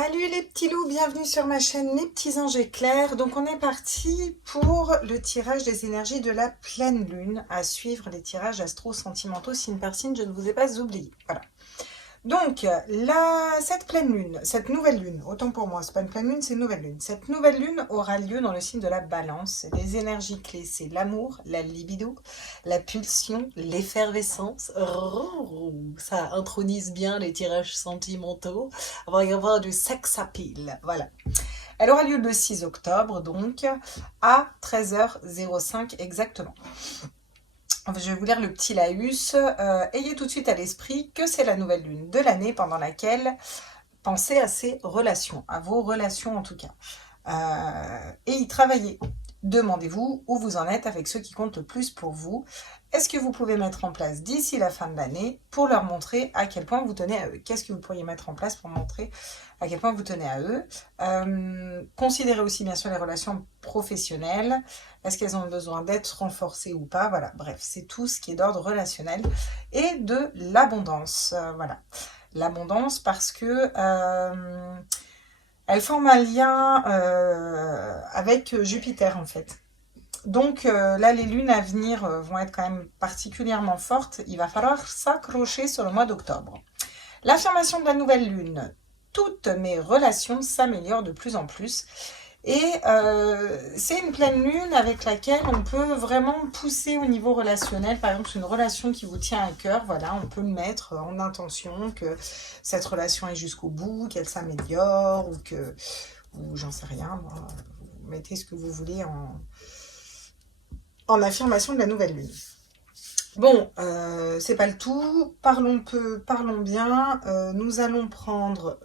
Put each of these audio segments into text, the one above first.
Salut les petits loups, bienvenue sur ma chaîne Les Petits Anges Éclairs. Donc on est parti pour le tirage des énergies de la pleine lune, à suivre les tirages astro-sentimentaux signe par signe, je ne vous ai pas oublié. Voilà. Donc cette pleine lune, cette nouvelle lune, autant pour moi, c'est pas une pleine lune, c'est une nouvelle lune. Cette nouvelle lune aura lieu dans le signe de la balance. Les énergies clés, c'est l'amour, la libido, la pulsion, l'effervescence. Oh, ça intronise bien les tirages sentimentaux. Il va y avoir du sex appeal, voilà. Elle aura lieu le 6 octobre, donc à 13h05 exactement. Je vais vous lire le petit laïus. Ayez tout de suite à l'esprit que c'est la nouvelle lune de l'année pendant laquelle pensez à ces relations, à vos relations en tout cas. Et y travaillez. Demandez-vous où vous en êtes avec ceux qui comptent le plus pour vous. Est-ce que vous pouvez mettre en place d'ici la fin de l'année pour leur montrer à quel point vous tenez à eux? Qu'est-ce que vous pourriez mettre en place pour montrer à quel point vous tenez à eux? Considérez aussi bien sûr les relations professionnelles. Est-ce qu'elles ont besoin d'être renforcées ou pas? Voilà, bref, c'est tout ce qui est d'ordre relationnel et de l'abondance. Voilà, l'abondance parce que elle forme un lien avec Jupiter en fait. Donc là, les lunes à venir vont être quand même particulièrement fortes. Il va falloir s'accrocher sur le mois d'octobre. L'affirmation de la nouvelle lune. Toutes mes relations s'améliorent de plus en plus. Et c'est une pleine lune avec laquelle on peut vraiment pousser au niveau relationnel. Par exemple, une relation qui vous tient à cœur, voilà, on peut le mettre en intention que cette relation est jusqu'au bout, qu'elle s'améliore, ou j'en sais rien, moi, vous mettez ce que vous voulez en affirmation de la nouvelle lune. Bon, c'est pas le tout. Parlons peu, parlons bien. Nous allons prendre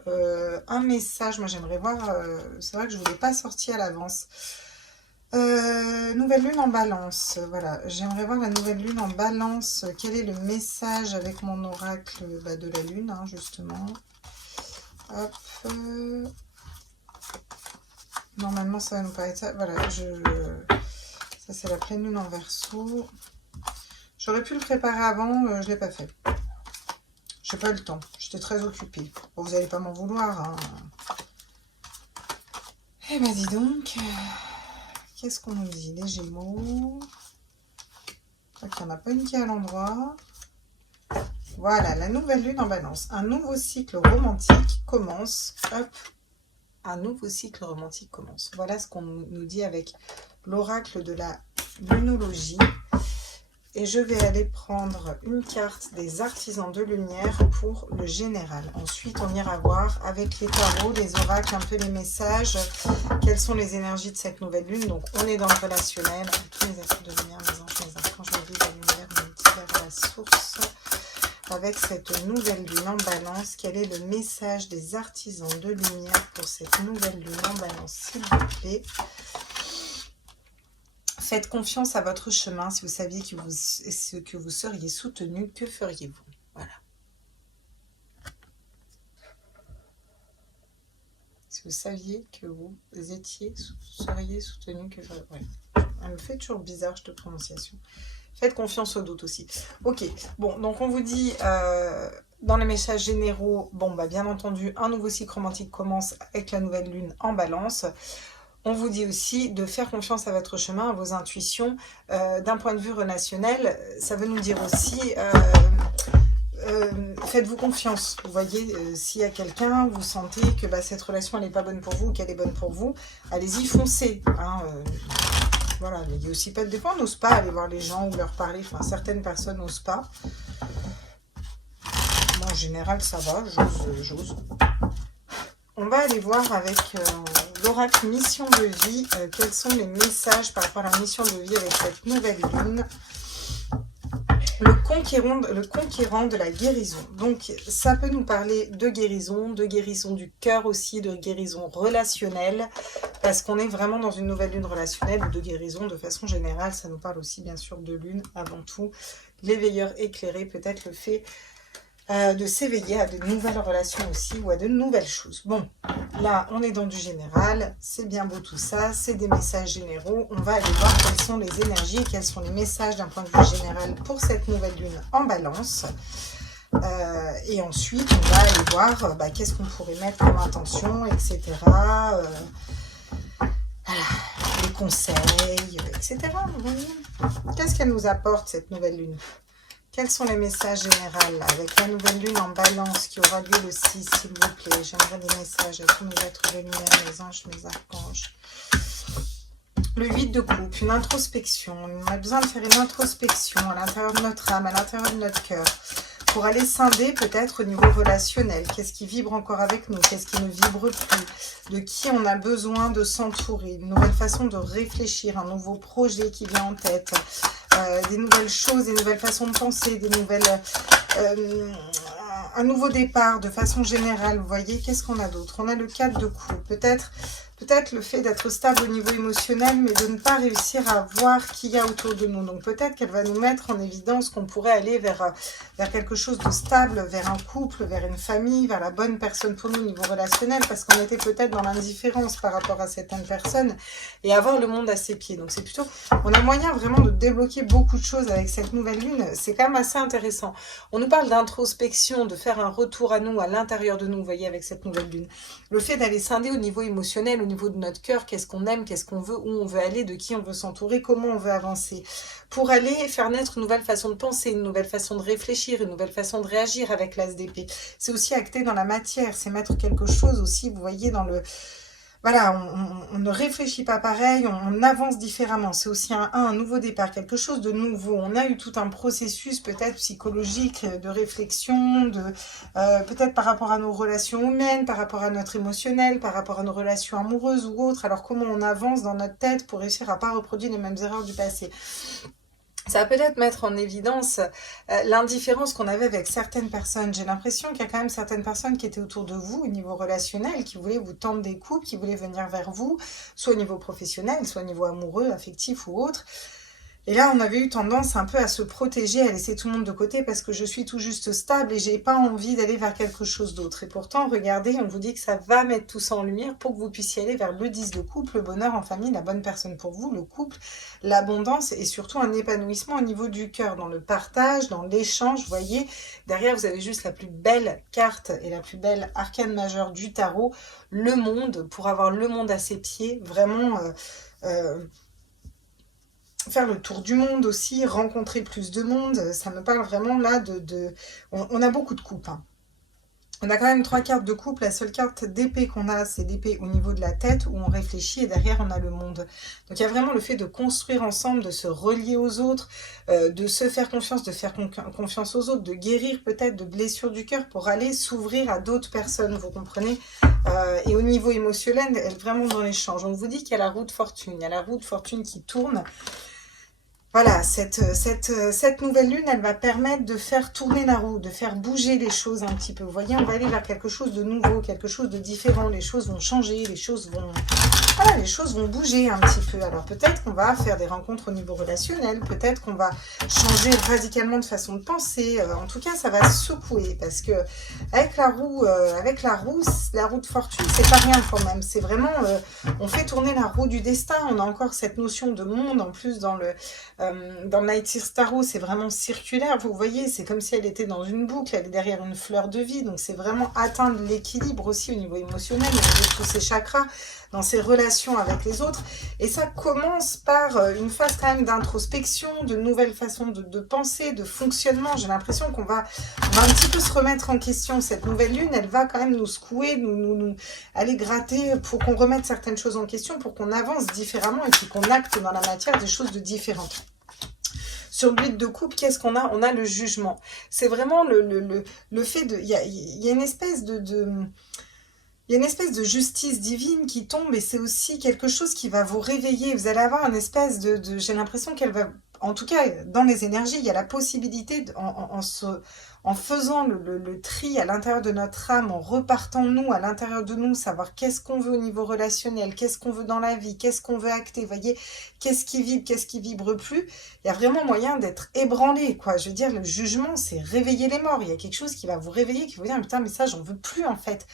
un message. Moi, j'aimerais voir. C'est vrai que je ne vous l'ai pas sorti à l'avance. Nouvelle lune en balance. Voilà, j'aimerais voir la nouvelle lune en balance. Quel est le message avec mon oracle de la lune, hein, justement. Hop. Normalement, ça va nous paraître ça. Voilà, ça, c'est la pleine lune en Verseau. J'aurais pu le préparer avant, je ne l'ai pas fait. Je n'ai pas eu le temps, j'étais très occupée. Bon, vous n'allez pas m'en vouloir. Hein. Eh ben dis donc, qu'est-ce qu'on nous dit? Les Gémeaux. Il n'y en a pas une qui est à l'endroit. Voilà, la nouvelle lune en balance. Un nouveau cycle romantique commence. Hop, un nouveau cycle romantique commence. Voilà ce qu'on nous dit avec l'oracle de la lunologie. Et je vais aller prendre une carte des artisans de lumière pour le général. Ensuite, on ira voir avec les tarots, les oracles, un peu les messages, quelles sont les énergies de cette nouvelle lune. Donc, on est dans le relationnel. Tous les êtres de lumière, mes anges, mes archanges, mes guides, la lumière, vers la source. Avec cette nouvelle lune en balance, quel est le message des artisans de lumière pour cette nouvelle lune en balance, s'il vous plaît? Faites confiance à votre chemin. Si vous saviez que vous seriez soutenu, que feriez-vous? Voilà. Si vous saviez que vous seriez soutenu, que feriez-vous? Ouais. Elle me fait toujours bizarre cette prononciation. Faites confiance au doute aussi. Ok, bon, donc on vous dit dans les messages généraux, bon, bah bien entendu, un nouveau cycle romantique commence avec la nouvelle lune en balance. On vous dit aussi de faire confiance à votre chemin, à vos intuitions. D'un point de vue relationnel, ça veut nous dire aussi, faites-vous confiance. Vous voyez, s'il y a quelqu'un, vous sentez que cette relation n'est pas bonne pour vous, qu'elle est bonne pour vous, allez-y, foncez. Hein, voilà, il y a aussi pas de fois, on n'ose pas aller voir les gens ou leur parler. Enfin, certaines personnes n'osent pas. Moi, en général, ça va, j'ose. On va aller voir avec l'oracle mission de vie, quels sont les messages par rapport à la mission de vie avec cette nouvelle lune. Le conquérant de la guérison. Donc, ça peut nous parler de guérison du cœur aussi, de guérison relationnelle, parce qu'on est vraiment dans une nouvelle lune relationnelle, ou de guérison de façon générale. Ça nous parle aussi, bien sûr, de lune, avant tout. L'éveilleur éclairé, peut-être le fait de s'éveiller à de nouvelles relations aussi, ou à de nouvelles choses. Bon, là, on est dans du général, c'est bien beau tout ça, c'est des messages généraux. On va aller voir quelles sont les énergies et quels sont les messages d'un point de vue général pour cette nouvelle lune en balance. Et ensuite, on va aller voir qu'est-ce qu'on pourrait mettre comme intention, etc. Voilà, les conseils, etc. Vous voyez, qu'est-ce qu'elle nous apporte, cette nouvelle lune? Quels sont les messages généraux avec la nouvelle lune en balance qui aura lieu le 6, s'il vous plaît? J'aimerais des messages à tous mes êtres de lumière, mes anges, mes archanges. Le 8 de coupe, une introspection. On a besoin de faire une introspection à l'intérieur de notre âme, à l'intérieur de notre cœur, pour aller scinder peut-être au niveau relationnel. Qu'est-ce qui vibre encore avec nous? Qu'est-ce qui ne vibre plus? De qui on a besoin de s'entourer? Une nouvelle façon de réfléchir, un nouveau projet qui vient en tête. Des nouvelles choses, des nouvelles façons de penser, des nouvelles... un nouveau départ de façon générale. Vous voyez, qu'est-ce qu'on a d'autre? On a le 4 de coupe. Peut-être le fait d'être stable au niveau émotionnel, mais de ne pas réussir à voir qui y a autour de nous. Donc peut-être qu'elle va nous mettre en évidence qu'on pourrait aller vers quelque chose de stable, vers un couple, vers une famille, vers la bonne personne pour nous au niveau relationnel, parce qu'on était peut-être dans l'indifférence par rapport à certaines personnes, et avoir le monde à ses pieds. Donc c'est plutôt, on a moyen vraiment de débloquer beaucoup de choses avec cette nouvelle lune. C'est quand même assez intéressant. On nous parle d'introspection, de faire un retour à nous, à l'intérieur de nous, vous voyez, avec cette nouvelle lune. Le fait d'aller scinder au niveau émotionnel, au niveau de notre cœur, qu'est-ce qu'on aime, qu'est-ce qu'on veut, où on veut aller, de qui on veut s'entourer, comment on veut avancer, pour aller faire naître une nouvelle façon de penser, une nouvelle façon de réfléchir, une nouvelle façon de réagir avec l'as d'épée. C'est aussi acter dans la matière, c'est mettre quelque chose aussi, vous voyez, dans le... Voilà, on ne réfléchit pas pareil, on avance différemment. C'est aussi un nouveau départ, quelque chose de nouveau. On a eu tout un processus peut-être psychologique de réflexion, peut-être par rapport à nos relations humaines, par rapport à notre émotionnel, par rapport à nos relations amoureuses ou autres. Alors comment on avance dans notre tête pour réussir à ne pas reproduire les mêmes erreurs du passé. Ça va peut-être mettre en évidence l'indifférence qu'on avait avec certaines personnes. J'ai l'impression qu'il y a quand même certaines personnes qui étaient autour de vous au niveau relationnel, qui voulaient vous tendre des coups, qui voulaient venir vers vous, soit au niveau professionnel, soit au niveau amoureux, affectif ou autre. Et là, on avait eu tendance un peu à se protéger, à laisser tout le monde de côté parce que je suis tout juste stable et j'ai pas envie d'aller vers quelque chose d'autre. Et pourtant, regardez, on vous dit que ça va mettre tout ça en lumière pour que vous puissiez aller vers le 10 de couple, le bonheur en famille, la bonne personne pour vous, le couple, l'abondance et surtout un épanouissement au niveau du cœur, dans le partage, dans l'échange. Vous voyez, derrière, vous avez juste la plus belle carte et la plus belle arcane majeure du tarot, le monde, pour avoir le monde à ses pieds, vraiment... faire le tour du monde aussi, rencontrer plus de monde, ça me parle vraiment là on a beaucoup de coupes. Hein. On a quand même 3 cartes de coupe, la seule carte d'épée qu'on a, c'est l'épée au niveau de la tête où on réfléchit et derrière on a le monde. Donc il y a vraiment le fait de construire ensemble, de se relier aux autres, de se faire confiance, de faire confiance aux autres, de guérir peut-être de blessures du cœur pour aller s'ouvrir à d'autres personnes, vous comprenez? Et au niveau émotionnel, elle est vraiment dans l'échange. On vous dit qu'il y a la roue de fortune, il y a la roue de fortune qui tourne. Voilà, cette nouvelle lune, elle va permettre de faire tourner la roue, de faire bouger les choses un petit peu. Vous voyez, on va aller vers quelque chose de nouveau, quelque chose de différent. Les choses vont changer, les choses vont bouger un petit peu. Alors peut-être qu'on va faire des rencontres au niveau relationnel, peut-être qu'on va changer radicalement de façon de penser. En tout cas, ça va secouer parce que avec la roue de fortune, c'est pas rien quand même. C'est vraiment, on fait tourner la roue du destin. On a encore cette notion de monde en plus dans le Night Seers Tarot, c'est vraiment circulaire, vous voyez, c'est comme si elle était dans une boucle, elle est derrière une fleur de vie, donc c'est vraiment atteindre l'équilibre aussi au niveau émotionnel, au niveau de tous ces chakras, dans ses relations avec les autres, et ça commence par une phase quand même d'introspection, de nouvelles façons de penser, de fonctionnement. J'ai l'impression qu'on va un petit peu se remettre en question. Cette nouvelle lune, elle va quand même nous secouer, nous aller gratter pour qu'on remette certaines choses en question, pour qu'on avance différemment et puis qu'on acte dans la matière des choses de différentes. Sur le 8 de coupe, qu'est-ce qu'on a? On a le jugement. C'est vraiment le fait de... Il y a une espèce il y a une espèce de justice divine qui tombe et c'est aussi quelque chose qui va vous réveiller. Vous allez avoir une espèce j'ai l'impression qu'elle va... En tout cas, dans les énergies, il y a la possibilité, en faisant le tri à l'intérieur de notre âme, en repartant nous, à l'intérieur de nous, savoir qu'est-ce qu'on veut au niveau relationnel, qu'est-ce qu'on veut dans la vie, qu'est-ce qu'on veut acter, vous voyez, qu'est-ce qui vibre plus. Il y a vraiment moyen d'être ébranlé, quoi. Je veux dire, le jugement, c'est réveiller les morts. Il y a quelque chose qui va vous réveiller, qui va vous dire, putain, mais ça, j'en veux plus, en fait.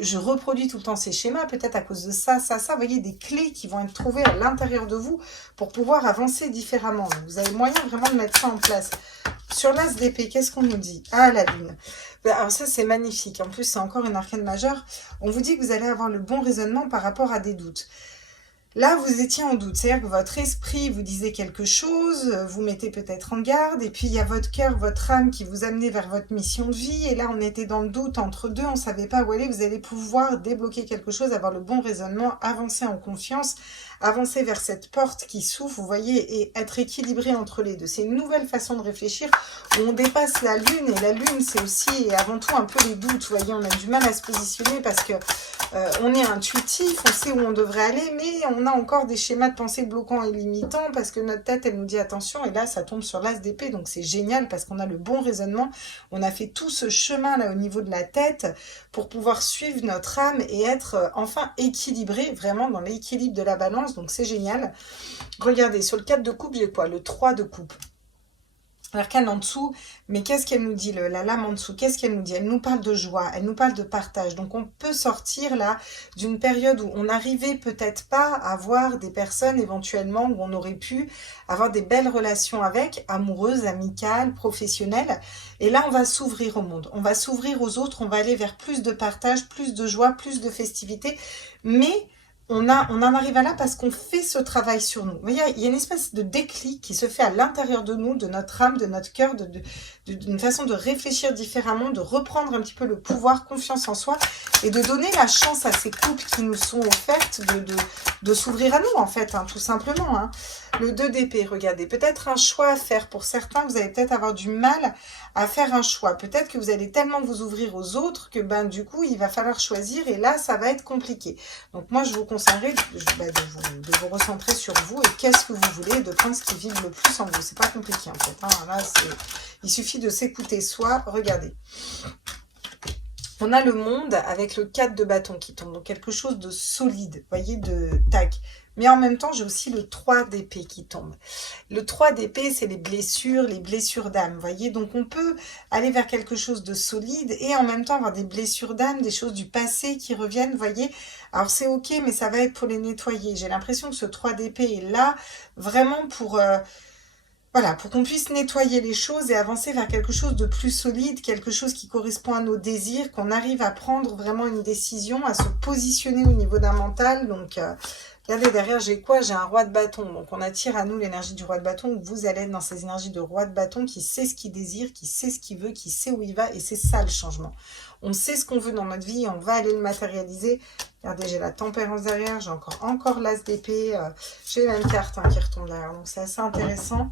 Je reproduis tout le temps ces schémas, peut-être à cause de ça. Vous voyez, des clés qui vont être trouvées à l'intérieur de vous pour pouvoir avancer différemment. Donc, vous avez moyen vraiment de mettre ça en place. sur l'as d'épée, qu'est-ce qu'on nous dit? Ah, la lune. Alors ça, c'est magnifique. En plus, c'est encore une arcane majeure. On vous dit que vous allez avoir le bon raisonnement par rapport à des doutes. Là, vous étiez en doute, c'est-à-dire que votre esprit vous disait quelque chose, vous mettez peut-être en garde, et puis il y a votre cœur, votre âme qui vous amenait vers votre mission de vie, et là on était dans le doute entre deux, on ne savait pas où aller, vous allez pouvoir débloquer quelque chose, avoir le bon raisonnement, avancer en confiance, avancer vers cette porte qui s'ouvre, vous voyez, et être équilibré entre les deux. C'est une nouvelle façon de réfléchir où on dépasse la lune, et la lune c'est aussi et avant tout un peu les doutes, vous voyez, on a du mal à se positionner parce que on est intuitif, on sait où on devrait aller, mais on a encore des schémas de pensée bloquants et limitants parce que notre tête, elle nous dit attention, et là, ça tombe sur l'as d'épée, donc c'est génial parce qu'on a le bon raisonnement. On a fait tout ce chemin là au niveau de la tête pour pouvoir suivre notre âme et être enfin équilibré, vraiment dans l'équilibre de la balance, donc c'est génial. Regardez, sur le 4 de coupe, j'ai quoi? Le 3 de coupe. L'arcane en dessous, mais qu'est-ce qu'elle nous dit, la lame en dessous? Qu'est-ce qu'elle nous dit? Elle nous parle de joie, elle nous parle de partage. Donc on peut sortir là d'une période où on n'arrivait peut-être pas à voir des personnes éventuellement où on aurait pu avoir des belles relations avec, amoureuses, amicales, professionnelles. Et là on va s'ouvrir au monde, on va s'ouvrir aux autres, on va aller vers plus de partage, plus de joie, plus de festivité. Mais on en arrive à là parce qu'on fait ce travail sur nous. Vous voyez, il y a une espèce de déclic qui se fait à l'intérieur de nous, de notre âme, de notre cœur, d'une façon de réfléchir différemment, de reprendre un petit peu le pouvoir, confiance en soi, et de donner la chance à ces couples qui nous sont offertes de s'ouvrir à nous, en fait, hein, tout simplement. Hein. Le 2 d'épée, regardez, peut-être un choix à faire. Pour certains, vous allez peut-être avoir du mal à faire un choix. Peut-être que vous allez tellement vous ouvrir aux autres que du coup, il va falloir choisir, et là, ça va être compliqué. Donc moi, je vous conseillerais de vous recentrer sur vous et qu'est-ce que vous voulez, de prendre ce qui vibre le plus en vous. C'est pas compliqué, en fait. Hein. Là, il suffit de s'écouter soi. Regardez. On a le monde avec le 4 de bâton qui tombe, donc quelque chose de solide, vous voyez, de tac. Mais en même temps, j'ai aussi le 3 d'épée qui tombe. Le 3 d'épée, c'est les blessures d'âme, vous voyez. Donc on peut aller vers quelque chose de solide et en même temps avoir des blessures d'âme, des choses du passé qui reviennent, vous voyez. Alors c'est ok, mais ça va être pour les nettoyer. J'ai l'impression que ce 3 d'épée est là vraiment pour... voilà, pour qu'on puisse nettoyer les choses et avancer vers quelque chose de plus solide, quelque chose qui correspond à nos désirs, qu'on arrive à prendre vraiment une décision, à se positionner au niveau d'un mental. Donc, regardez, derrière, j'ai quoi? J'ai un roi de bâton. Donc, on attire à nous l'énergie du roi de bâton, où vous allez être dans ces énergies de roi de bâton qui sait ce qu'il désire, qui sait ce qu'il veut, qui sait où il va. Et c'est ça le changement. On sait ce qu'on veut dans notre vie et on va aller le matérialiser. Regardez, j'ai la tempérance derrière, j'ai encore l'as d'épée. J'ai la même carte qui retombe derrière. Donc, c'est assez intéressant.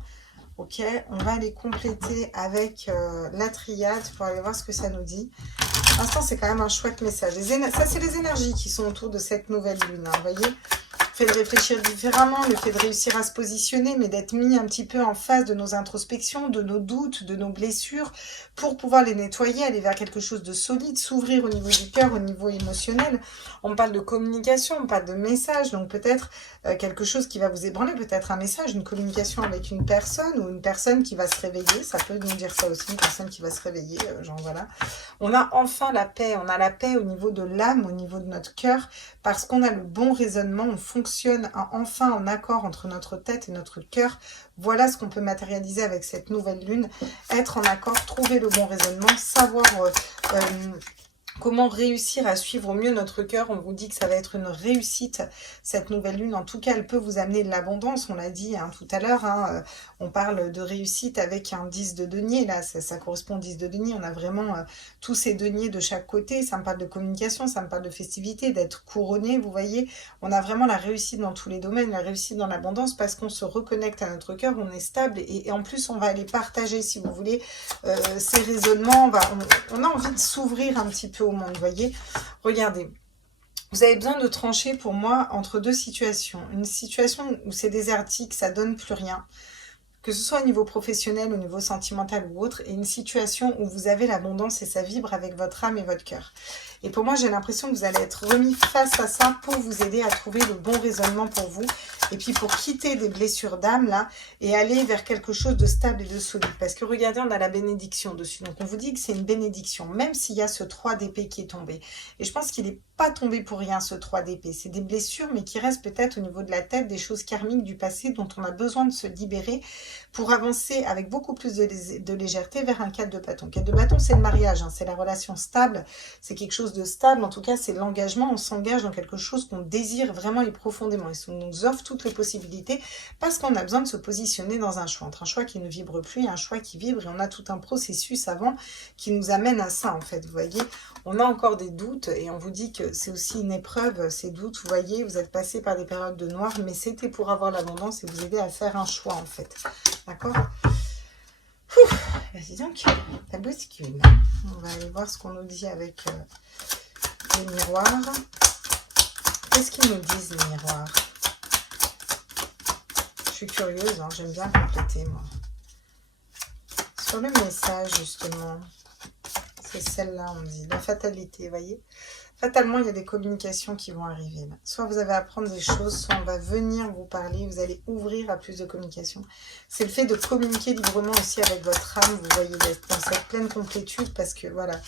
Ok, on va aller compléter avec la triade pour aller voir ce que ça nous dit. Pour l'instant, c'est quand même un chouette message. Ça, c'est les énergies qui sont autour de cette nouvelle lune. Hein, vous voyez, le fait de réfléchir différemment, le fait de réussir à se positionner, mais d'être mis un petit peu en face de nos introspections, de nos doutes, de nos blessures, pour pouvoir les nettoyer, aller vers quelque chose de solide, s'ouvrir au niveau du cœur, au niveau émotionnel. On parle de communication, on parle de message, donc peut-être quelque chose qui va vous ébranler, peut-être un message, une communication avec une personne ou une personne qui va se réveiller, ça peut nous dire ça aussi, une personne qui va se réveiller, genre voilà. On a enfin la paix, on a la paix au niveau de l'âme, au niveau de notre cœur, parce qu'on a le bon raisonnement, on fonctionne enfin en accord entre notre tête et notre cœur. Voilà ce qu'on peut matérialiser avec cette nouvelle lune, être en accord, trouver le bon raisonnement, savoir comment réussir à suivre au mieux notre cœur. On vous dit que ça va être une réussite, cette nouvelle lune. En tout cas, elle peut vous amener de l'abondance, on l'a dit tout à l'heure. On parle de réussite avec un 10 de denier. Là, ça correspond au 10 de denier. On a vraiment tous ces deniers de chaque côté. Ça me parle de communication, ça me parle de festivité, d'être couronné. Vous voyez, on a vraiment la réussite dans tous les domaines, la réussite dans l'abondance parce qu'on se reconnecte à notre cœur, on est stable et en plus, on va aller partager, si vous voulez, ces raisonnements. On a envie de s'ouvrir un petit peu au monde, vous voyez. Regardez, vous avez besoin de trancher pour moi entre deux situations. Une situation où c'est désertique, ça donne plus rien, que ce soit au niveau professionnel, au niveau sentimental ou autre, et une situation où vous avez l'abondance et ça vibre avec votre âme et votre cœur. Et pour moi, j'ai l'impression que vous allez être remis face à ça pour vous aider à trouver le bon raisonnement pour vous. Et puis pour quitter des blessures d'âme là et aller vers quelque chose de stable et de solide. Parce que regardez, on a la bénédiction dessus. Donc on vous dit que c'est une bénédiction, même s'il y a ce 3 d'épée qui est tombé. Et je pense qu'il n'est pas tombé pour rien ce 3 d'épée. C'est des blessures, mais qui restent peut-être au niveau de la tête, des choses karmiques du passé dont on a besoin de se libérer pour avancer avec beaucoup plus de légèreté vers un 4 de bâton. 4 de bâton, c'est le mariage, hein, c'est la relation stable, c'est quelque chose de stable, en tout cas c'est l'engagement, on s'engage dans quelque chose qu'on désire vraiment et profondément. Et ça nous offre toutes les possibilités parce qu'on a besoin de se positionner dans un choix, entre un choix qui ne vibre plus et un choix qui vibre, et on a tout un processus avant qui nous amène à ça en fait, vous voyez. On a encore des doutes et on vous dit que c'est aussi une épreuve, ces doutes, vous voyez, vous êtes passé par des périodes de noir, mais c'était pour avoir l'abondance et vous aider à faire un choix en fait, d'accord. Vas-y donc, ça bouscule. On va aller voir ce qu'on nous dit avec les miroirs. Qu'est-ce qu'ils nous disent les miroirs? Je suis curieuse, hein, j'aime bien compléter moi. Sur le message justement, c'est celle-là, on dit, la fatalité, vous voyez. Fatalement, il y a des communications qui vont arriver. Là. Soit vous allez apprendre des choses, soit on va venir vous parler, vous allez ouvrir à plus de communication. C'est le fait de communiquer librement aussi avec votre âme, vous voyez, d'être dans cette pleine complétude, parce que voilà,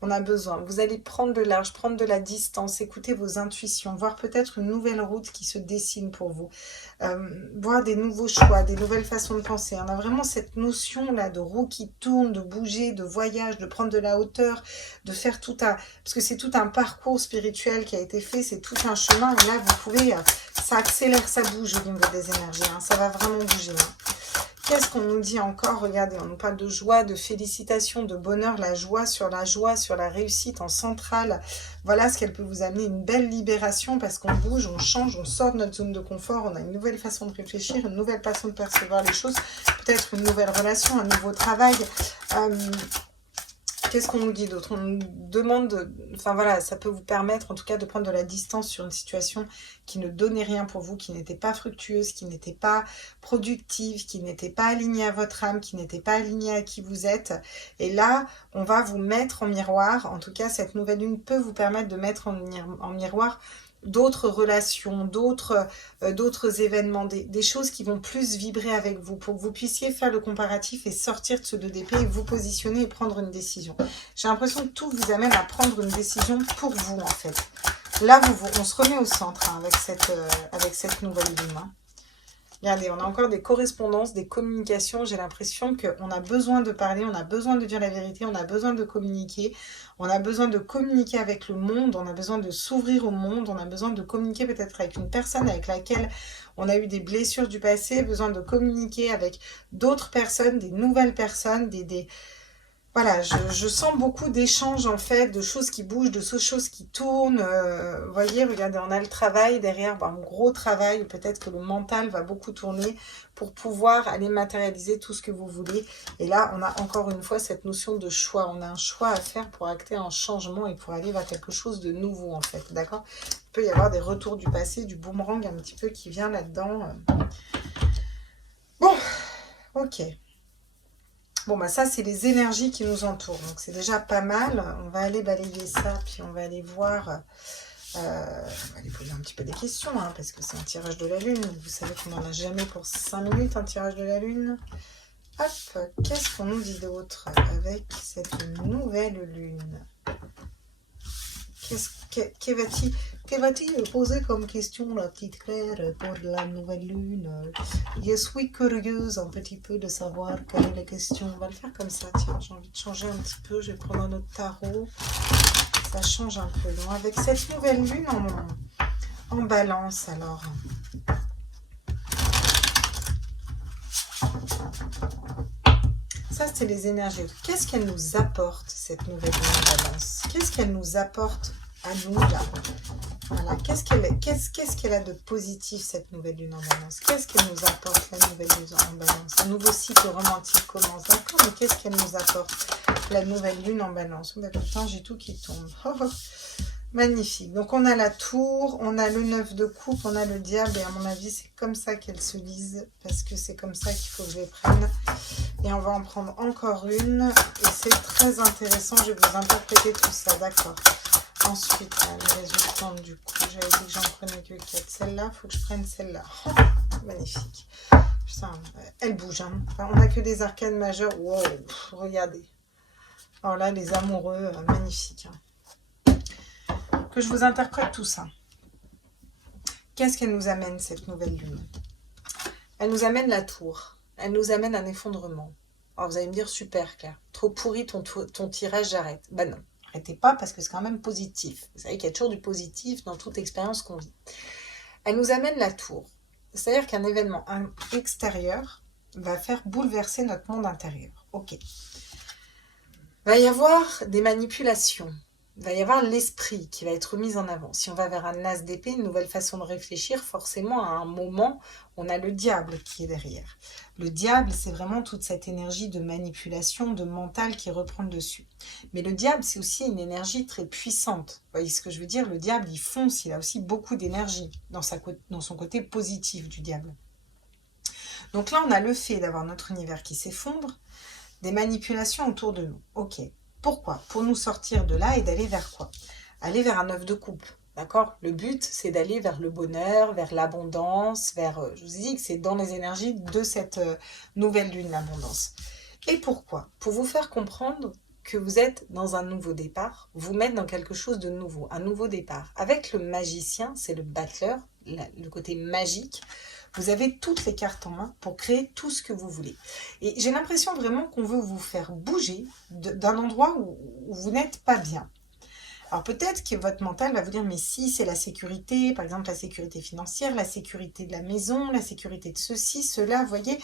on a besoin. Vous allez prendre de large, prendre de la distance, écouter vos intuitions, voir peut-être une nouvelle route qui se dessine pour vous, voir des nouveaux choix, des nouvelles façons de penser. On a vraiment cette notion-là de roue qui tourne, de bouger, de voyage, de prendre de la hauteur, de faire tout un... Parce que c'est tout un parcours spirituel qui a été fait, c'est tout un chemin. Et là, vous pouvez... ça accélère, ça bouge au niveau des énergies. Hein, ça va vraiment bouger. Hein. Qu'est-ce qu'on nous dit encore? Regardez, on nous parle de joie, de félicitations, de bonheur, la joie, sur la réussite en centrale. Voilà ce qu'elle peut vous amener, une belle libération parce qu'on bouge, on change, on sort de notre zone de confort, on a une nouvelle façon de réfléchir, une nouvelle façon de percevoir les choses, peut-être une nouvelle relation, un nouveau travail. Qu'est-ce qu'on nous dit d'autre? On nous demande, enfin voilà, ça peut vous permettre en tout cas de prendre de la distance sur une situation qui ne donnait rien pour vous, qui n'était pas fructueuse, qui n'était pas productive, qui n'était pas alignée à votre âme, qui n'était pas alignée à qui vous êtes. Et là, on va vous mettre en miroir, en tout cas cette nouvelle lune peut vous permettre de mettre en miroir d'autres relations, d'autres événements, des choses qui vont plus vibrer avec vous, pour que vous puissiez faire le comparatif et sortir de ce 2 d'épée et vous positionner et prendre une décision. J'ai l'impression que tout vous amène à prendre une décision pour vous, en fait. Là, on se remet au centre hein, avec cette nouvelle lune. Hein. Regardez, on a encore des correspondances, des communications. J'ai l'impression qu'on a besoin de parler, on a besoin de dire la vérité, on a besoin de communiquer. On a besoin de communiquer avec le monde, on a besoin de s'ouvrir au monde, on a besoin de communiquer peut-être avec une personne avec laquelle on a eu des blessures du passé, besoin de communiquer avec d'autres personnes, des nouvelles personnes, Voilà, je sens beaucoup d'échanges en fait, de choses qui bougent, de choses qui tournent. Vous voyez, regardez, on a le travail derrière, un gros travail. Peut-être que le mental va beaucoup tourner pour pouvoir aller matérialiser tout ce que vous voulez. Et là, on a encore une fois cette notion de choix. On a un choix à faire pour acter un changement et pour aller vers quelque chose de nouveau en fait, d'accord? Il peut y avoir des retours du passé, du boomerang un petit peu qui vient là-dedans. Bon, ok. Bon, bah ça, c'est les énergies qui nous entourent. Donc, c'est déjà pas mal. On va aller balayer ça, puis on va aller voir... on va aller poser un petit peu des questions, hein, parce que c'est un tirage de la lune. Vous savez qu'on n'en a jamais pour 5 minutes, un tirage de la lune. Hop, qu'est-ce qu'on nous dit d'autre avec cette nouvelle lune? Que va-t-il poser comme question, la petite Claire, pour la nouvelle lune? Je suis curieuse un petit peu de savoir quelle est la question. On va le faire comme ça, tiens, j'ai envie de changer un petit peu. Je vais prendre un autre tarot. Ça change un peu. Donc, avec cette nouvelle lune en balance, alors... Ça, c'est les énergies. Qu'est-ce qu'elle nous apporte, cette nouvelle lune en balance? Qu'est-ce qu'elle nous apporte à nous, là? Voilà. Qu'est-ce qu'elle a de positif, cette nouvelle lune en balance? Qu'est-ce qu'elle nous apporte, la nouvelle lune en balance? Un nouveau cycle romantique commence. D'accord, mais qu'est-ce qu'elle nous apporte, la nouvelle lune en balance? Oh, d'accord, j'ai tout qui tombe. Oh, oh. Magnifique. Donc, on a la tour, on a le 9 de coupe, on a le diable. Et à mon avis, c'est comme ça qu'elles se lisent. Parce que c'est comme ça qu'il faut que je les prenne. Et on va en prendre encore une. Et c'est très intéressant. Je vais vous interpréter tout ça. D'accord. Ensuite, les résultantes, du coup, j'avais dit que j'en prenais que 4. Celle-là, il faut que je prenne celle-là. Oh, magnifique. Putain, elle bouge. Hein. Enfin, on n'a que des arcanes majeures. Wow, regardez. Alors là, les amoureux, magnifiques. Hein. Que je vous interprète tout ça. Qu'est-ce qu'elle nous amène, cette nouvelle lune? Elle nous amène la tour. Elle nous amène un effondrement. Alors vous allez me dire, super Claire, trop pourri ton tirage, j'arrête. Ben non, arrêtez pas parce que c'est quand même positif. Vous savez qu'il y a toujours du positif dans toute expérience qu'on vit. Elle nous amène la tour. C'est-à-dire qu'un événement extérieur va faire bouleverser notre monde intérieur. Ok. Il va y avoir des manipulations. Il va y avoir l'esprit qui va être mis en avant. Si on va vers un as d'épée, une nouvelle façon de réfléchir, forcément, à un moment, on a le diable qui est derrière. Le diable, c'est vraiment toute cette énergie de manipulation, de mental qui reprend le dessus. Mais le diable, c'est aussi une énergie très puissante. Vous voyez ce que je veux dire? Le diable, il fonce, il a aussi beaucoup d'énergie dans son côté positif du diable. Donc là, on a le fait d'avoir notre univers qui s'effondre, des manipulations autour de nous. Ok. Pourquoi? Pour nous sortir de là et d'aller vers quoi? Aller vers un œuf de coupe, d'accord? Le but, c'est d'aller vers le bonheur, vers l'abondance, vers... je vous ai dit que c'est dans les énergies de cette nouvelle lune, l'abondance. Et pourquoi? Pour vous faire comprendre que vous êtes dans un nouveau départ, vous mettre dans quelque chose de nouveau, un nouveau départ. Avec le magicien, c'est le battleur, le côté magique. Vous avez toutes les cartes en main pour créer tout ce que vous voulez. Et j'ai l'impression vraiment qu'on veut vous faire bouger d'un endroit où vous n'êtes pas bien. Alors peut-être que votre mental va vous dire, mais si c'est la sécurité, par exemple la sécurité financière, la sécurité de la maison, la sécurité de ceci, cela, vous voyez,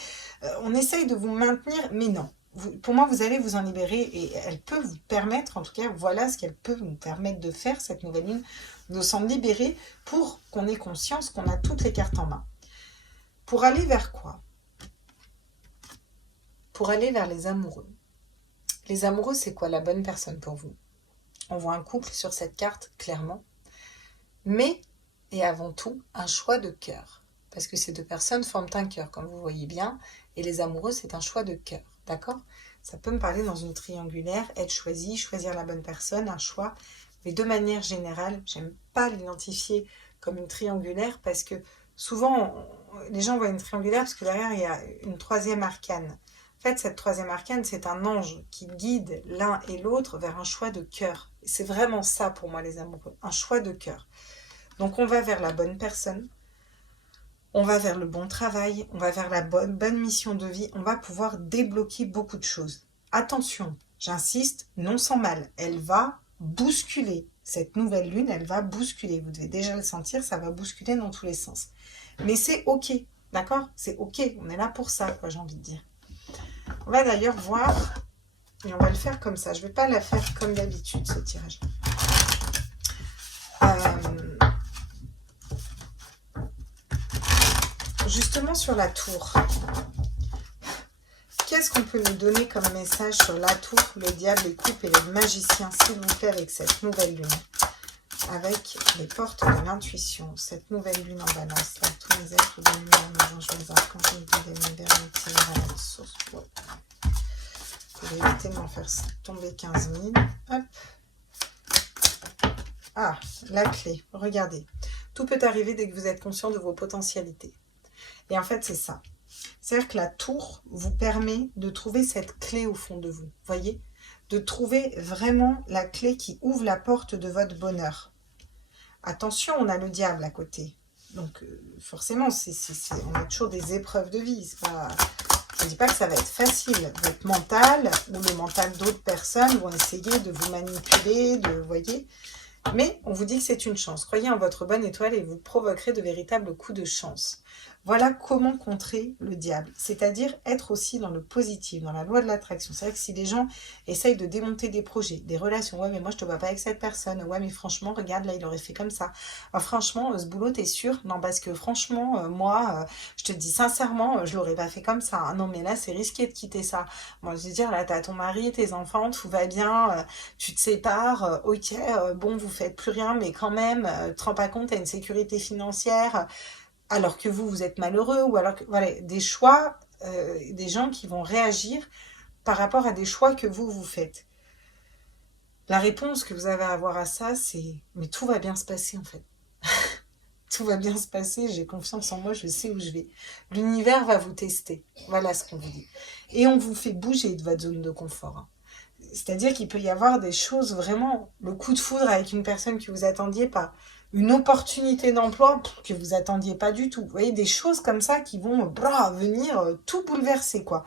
on essaye de vous maintenir, mais non. Pour moi, vous allez vous en libérer et elle peut vous permettre, en tout cas, voilà ce qu'elle peut vous permettre de faire, cette nouvelle lune, de s'en libérer pour qu'on ait conscience qu'on a toutes les cartes en main. Pour aller vers quoi? Pour aller vers les amoureux. Les amoureux, c'est quoi la bonne personne pour vous? On voit un couple sur cette carte, clairement. Mais, et avant tout, un choix de cœur. Parce que ces deux personnes forment un cœur, comme vous voyez bien. Et les amoureux, c'est un choix de cœur. D'accord? Ça peut me parler dans une triangulaire, être choisi, choisir la bonne personne, un choix. Mais de manière générale, j'aime pas l'identifier comme une triangulaire parce que souvent, les gens voient une triangulaire parce que derrière, il y a une troisième arcane. En fait, cette troisième arcane, c'est un ange qui guide l'un et l'autre vers un choix de cœur. C'est vraiment ça pour moi, les amoureux, un choix de cœur. Donc, on va vers la bonne personne, on va vers le bon travail, on va vers la bonne mission de vie, on va pouvoir débloquer beaucoup de choses. Attention, j'insiste, non sans mal, elle va bousculer. Cette nouvelle lune, elle va bousculer. Vous devez déjà le sentir, ça va bousculer dans tous les sens. Mais c'est ok, d'accord? C'est ok, on est là pour ça, quoi, j'ai envie de dire. On va d'ailleurs voir, et on va le faire comme ça. Je ne vais pas la faire comme d'habitude, ce tirage. Justement sur la tour. Qu'est-ce qu'on peut nous donner comme message sur la tour, le diable, les coupes et le magicien, s'il vous plaît, avec cette nouvelle lune? Avec les portes de l'intuition, cette nouvelle lune en balance, là, tous les êtres de lumière, mes anges, mes archanges, des univers, à la source. Ouais. Je vais éviter de m'en faire tomber 15 000. Hop. Ah, la clé, regardez. Tout peut arriver dès que vous êtes conscient de vos potentialités. Et en fait, c'est ça. C'est-à-dire que la tour vous permet de trouver cette clé au fond de vous, voyez? De trouver vraiment la clé qui ouvre la porte de votre bonheur. Attention, on a le diable à côté. Donc, forcément, on a toujours des épreuves de vie. Je ne dis pas que ça va être facile. Votre mental ou le mental d'autres personnes vont essayer de vous manipuler, voyez. Mais on vous dit que c'est une chance. Croyez en votre bonne étoile et vous provoquerez de véritables coups de chance. Voilà comment contrer le diable, c'est-à-dire être aussi dans le positif, dans la loi de l'attraction. C'est vrai que si les gens essayent de démonter des projets, des relations, ouais mais moi je te vois pas avec cette personne, ouais mais franchement regarde là il aurait fait comme ça, franchement ce boulot t'es sûr? Non parce que franchement moi je te dis sincèrement je l'aurais pas fait comme ça, non mais là c'est risqué de quitter ça. Moi je veux dire là t'as ton mari, tes enfants, tout va bien, tu te sépares, ok bon vous faites plus rien mais quand même tu te rends pas compte t'as une sécurité financière. Alors que vous êtes malheureux, ou alors que, voilà, des choix, des gens qui vont réagir par rapport à des choix que vous faites. La réponse que vous avez à avoir à ça, c'est « mais tout va bien se passer en fait ». Tout va bien se passer, j'ai confiance en moi, je sais où je vais. L'univers va vous tester. Voilà ce qu'on vous dit. Et on vous fait bouger de votre zone de confort, hein. C'est-à-dire qu'il peut y avoir des choses vraiment, le coup de foudre avec une personne que vous attendiez pas, une opportunité d'emploi que vous attendiez pas du tout. Vous voyez, des choses comme ça qui vont venir tout bouleverser, quoi.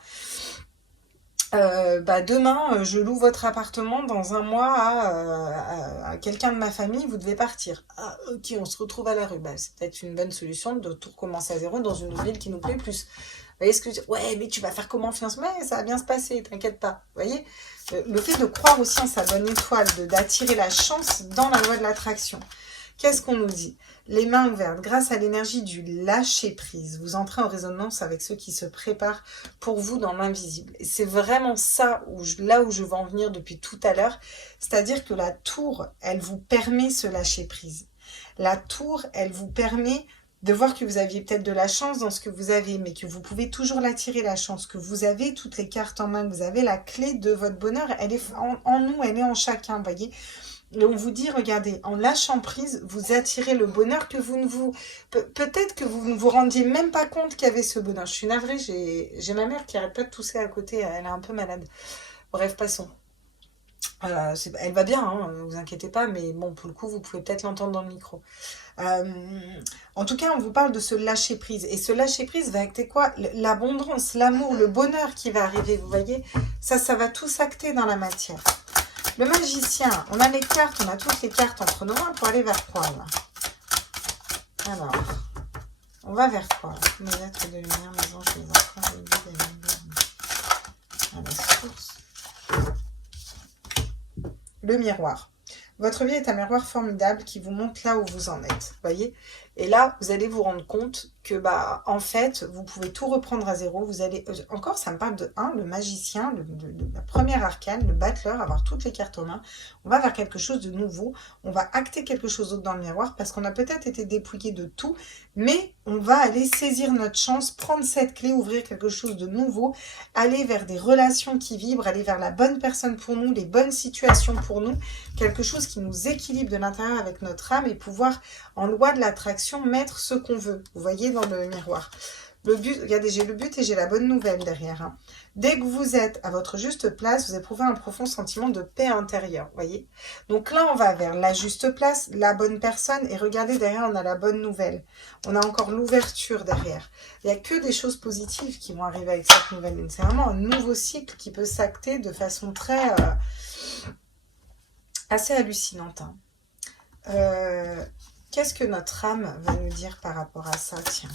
Demain, je loue votre appartement, dans un mois à quelqu'un de ma famille, vous devez partir. Ah, ok, on se retrouve à la rue. C'est peut-être une bonne solution de tout recommencer à zéro dans une nouvelle ville qui nous plaît plus. Vous voyez ce que je dis? Ouais, mais tu vas faire comment confiance? Mais ça va bien se passer, t'inquiète pas. Vous voyez, le fait de croire aussi en sa bonne étoile, d'attirer la chance dans la loi de l'attraction. Qu'est-ce qu'on nous dit? Les mains ouvertes, grâce à l'énergie du lâcher-prise, vous entrez en résonance avec ceux qui se préparent pour vous dans l'invisible. Et c'est vraiment ça, là où je veux en venir depuis tout à l'heure, c'est-à-dire que la tour, elle vous permet ce lâcher-prise. La tour, elle vous permet de voir que vous aviez peut-être de la chance dans ce que vous avez, mais que vous pouvez toujours l'attirer, la chance, que vous avez toutes les cartes en main, que vous avez la clé de votre bonheur, elle est en nous, elle est en chacun, vous voyez. Et on vous dit, regardez, en lâchant prise, vous attirez le bonheur que vous ne vous... Peut-être que vous ne vous rendiez même pas compte qu'il y avait ce bonheur. Je suis navrée, j'ai ma mère qui arrête pas de tousser à côté, elle est un peu malade. Bref, passons. Elle va bien, hein, vous inquiétez pas, mais bon, pour le coup, vous pouvez peut-être l'entendre dans le micro. En tout cas, on vous parle de ce lâcher prise. Et ce lâcher prise va acter quoi? L'abondance, l'amour, le bonheur qui va arriver, vous voyez. Ça va tout s'acter dans la matière. Le magicien, on a les cartes, on a toutes les cartes entre nos mains pour aller vers quoi là? Alors, on va vers quoi? Mes êtres de lumière, mes anges, mes enfants, les guides et les guides. À la source. Le miroir. Votre vie est un miroir formidable qui vous montre là où vous en êtes, voyez. Et là, vous allez vous rendre compte que, en fait, vous pouvez tout reprendre à zéro. Vous allez, encore, ça me parle de 1, le magicien, la première arcane, le battleur, avoir toutes les cartes en main. On va vers quelque chose de nouveau. On va acter quelque chose d'autre dans le miroir parce qu'on a peut-être été dépouillé de tout, mais on va aller saisir notre chance, prendre cette clé, ouvrir quelque chose de nouveau, aller vers des relations qui vibrent, aller vers la bonne personne pour nous, les bonnes situations pour nous, quelque chose qui nous équilibre de l'intérieur avec notre âme et pouvoir, en loi de l'attraction, mettre ce qu'on veut. Vous voyez dans le miroir. Le but, regardez, j'ai le but et j'ai la bonne nouvelle derrière, hein. Dès que vous êtes à votre juste place, vous éprouvez un profond sentiment de paix intérieure, voyez. Donc là, on va vers la juste place, la bonne personne, et regardez, derrière, on a la bonne nouvelle. On a encore l'ouverture derrière. Il n'y a que des choses positives qui vont arriver avec cette nouvelle lune. C'est vraiment un nouveau cycle qui peut s'acter de façon très... assez hallucinante, hein. Qu'est-ce que notre âme va nous dire par rapport à ça? Tiens,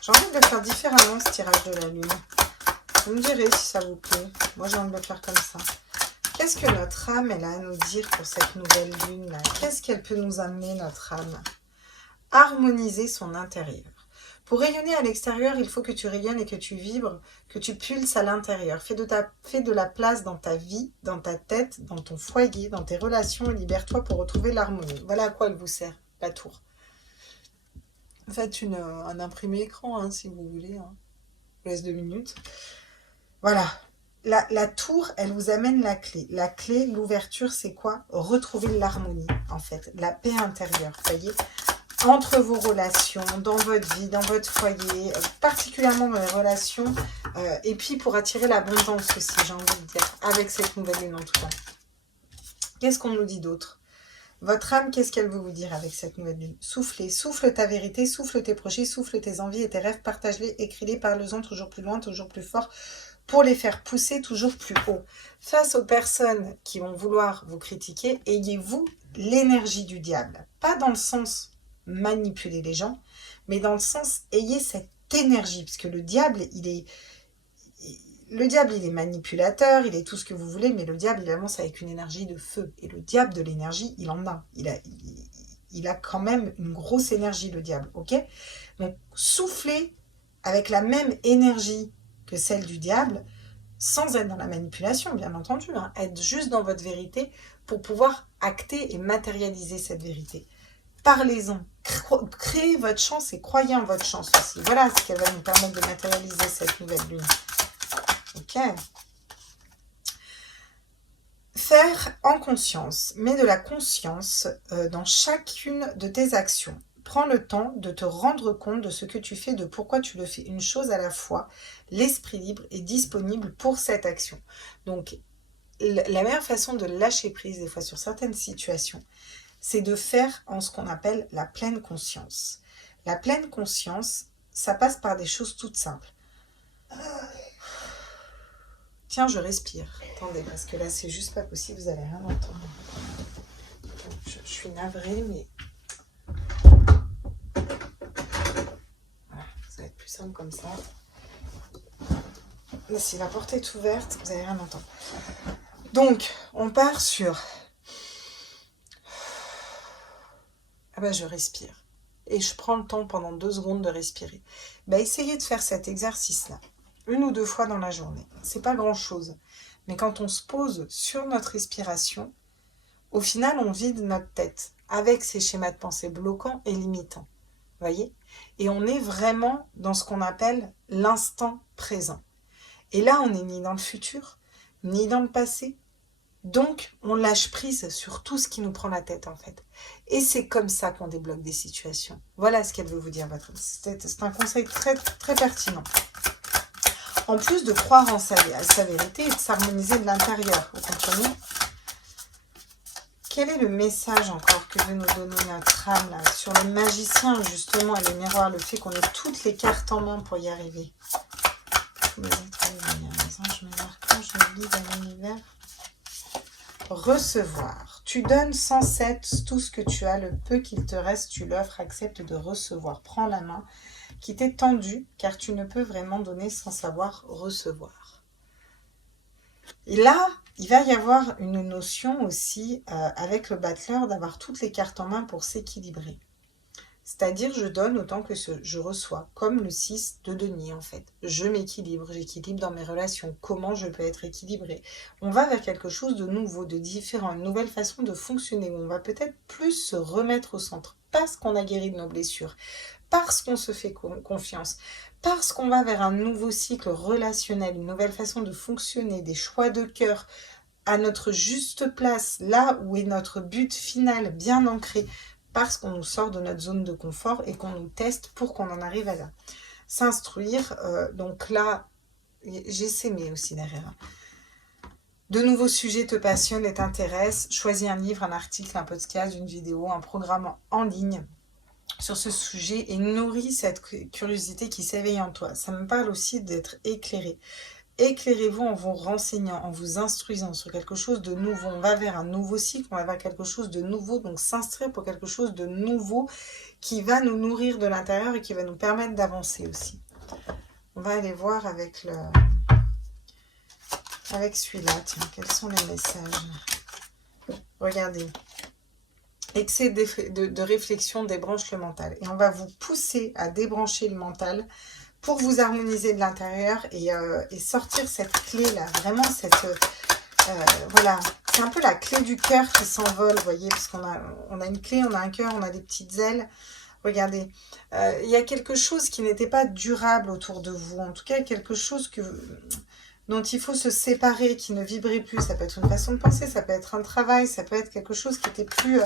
j'ai envie de le faire différemment, ce tirage de la lune. Vous me direz si ça vous plaît. Moi, j'ai envie de le faire comme ça. Qu'est-ce que notre âme, elle a à nous dire pour cette nouvelle lune-là? Qu'est-ce qu'elle peut nous amener, notre âme? Harmoniser son intérieur. Pour rayonner à l'extérieur, il faut que tu rayonnes et que tu vibres, que tu pulses à l'intérieur. Fais de la place dans ta vie, dans ta tête, dans ton foyer, dans tes relations. Libère-toi pour retrouver l'harmonie. Voilà à quoi elle vous sert, la tour. Faites un imprimé écran, hein, si vous voulez. Hein. Je vous laisse 2 minutes. Voilà. La tour, elle vous amène la clé. La clé, l'ouverture, c'est quoi? Retrouver l'harmonie, en fait. La paix intérieure, vous voyez? Entre vos relations, dans votre vie, dans votre foyer, particulièrement dans les relations, et puis pour attirer l'abondance aussi, j'ai envie de dire, avec cette nouvelle lune en tout cas. Qu'est-ce qu'on nous dit d'autre? Votre âme, qu'est-ce qu'elle veut vous dire avec cette nouvelle lune? Soufflez, souffle ta vérité, souffle tes projets, souffle tes envies et tes rêves, partage-les, écris-les, parle-en toujours plus loin, toujours plus fort, pour les faire pousser toujours plus haut. Face aux personnes qui vont vouloir vous critiquer, ayez-vous l'énergie du diable. Pas dans le sens manipuler les gens, mais dans le sens, ayez cette énergie, parce que le diable, il est manipulateur, il est tout ce que vous voulez, mais le diable, il avance avec une énergie de feu. Et le diable de l'énergie, il en a. Il a quand même une grosse énergie, le diable, ok? Donc, soufflez avec la même énergie que celle du diable, sans être dans la manipulation, bien entendu, hein, être juste dans votre vérité pour pouvoir acter et matérialiser cette vérité. Parlez-en, créez votre chance et croyez en votre chance aussi. Voilà ce qu'elle va nous permettre de matérialiser cette nouvelle lune. Ok. faire en conscience. Mets de la conscience dans chacune de tes actions. Prends le temps de te rendre compte de ce que tu fais, de pourquoi tu le fais. Une chose à la fois, l'esprit libre est disponible pour cette action. Donc, la meilleure façon de lâcher prise, des fois sur certaines situations, c'est de faire en ce qu'on appelle la pleine conscience. La pleine conscience, ça passe par des choses toutes simples. Tiens, je respire. Attendez, parce que là, c'est juste pas possible, vous n'allez rien entendre. Je suis navrée, mais... Voilà, ça va être plus simple comme ça. Là, si la porte est ouverte, vous n'allez rien entendre. Donc, on part sur... Ah ben, je respire. Et je prends le temps pendant 2 secondes de respirer. Ben, essayez de faire cet exercice-là 1 ou 2 fois dans la journée. C'est pas grand-chose. Mais quand on se pose sur notre respiration, au final, on vide notre tête avec ces schémas de pensée bloquants et limitants. Voyez ? Et on est vraiment dans ce qu'on appelle l'instant présent. Et là, on n'est ni dans le futur, ni dans le passé. Donc, on lâche prise sur tout ce qui nous prend la tête, en fait. Et c'est comme ça qu'on débloque des situations. Voilà ce qu'elle veut vous dire, votre... C'est un conseil très, très pertinent. En plus de croire en sa vérité et de s'harmoniser de l'intérieur, vous comprenez ? Quel est le message encore que veut nous donner notre âme là, sur le magicien, justement, et le miroir, le fait qu'on ait toutes les cartes en main pour y arriver ? Tous les êtres lumière, les anges, mes archanges, me guident à l'univers. Recevoir. Tu donnes sans cesse tout ce que tu as, le peu qu'il te reste, tu l'offres, accepte de recevoir. Prends la main qui t'est tendue, car tu ne peux vraiment donner sans savoir recevoir. Et là, il va y avoir une notion aussi, avec le battleur, d'avoir toutes les cartes en main pour s'équilibrer. C'est-à-dire, je donne autant que je reçois, comme le 6 de denier en fait. Je m'équilibre, j'équilibre dans mes relations. Comment je peux être équilibrée ? On va vers quelque chose de nouveau, de différent, une nouvelle façon de fonctionner, où on va peut-être plus se remettre au centre, parce qu'on a guéri de nos blessures, parce qu'on se fait confiance, parce qu'on va vers un nouveau cycle relationnel, une nouvelle façon de fonctionner, des choix de cœur, à notre juste place, là où est notre but final, bien ancré, parce qu'on nous sort de notre zone de confort et qu'on nous teste pour qu'on en arrive à là. S'instruire, donc là, j'ai sémé aussi derrière. De nouveaux sujets te passionnent et t'intéressent, choisis un livre, un article, un podcast, une vidéo, un programme en ligne sur ce sujet et nourris cette curiosité qui s'éveille en toi. Ça me parle aussi d'être éclairé. Éclairez-vous en vous renseignant, en vous instruisant sur quelque chose de nouveau. On va vers un nouveau cycle, on va vers quelque chose de nouveau, donc s'instruire pour quelque chose de nouveau qui va nous nourrir de l'intérieur et qui va nous permettre d'avancer aussi. On va aller voir avec celui-là, tiens, quels sont les messages ? Regardez. Excès de réflexion débranche le mental. Et on va vous pousser à débrancher le mental pour vous harmoniser de l'intérieur et sortir cette clé-là. Vraiment, voilà. C'est un peu la clé du cœur qui s'envole, vous voyez, parce qu'on a une clé, on a un cœur, on a des petites ailes. Regardez, il y a quelque chose qui n'était pas durable autour de vous. En tout cas, quelque chose dont il faut se séparer, qui ne vibrait plus. Ça peut être une façon de penser, ça peut être un travail, ça peut être quelque chose qui était plus...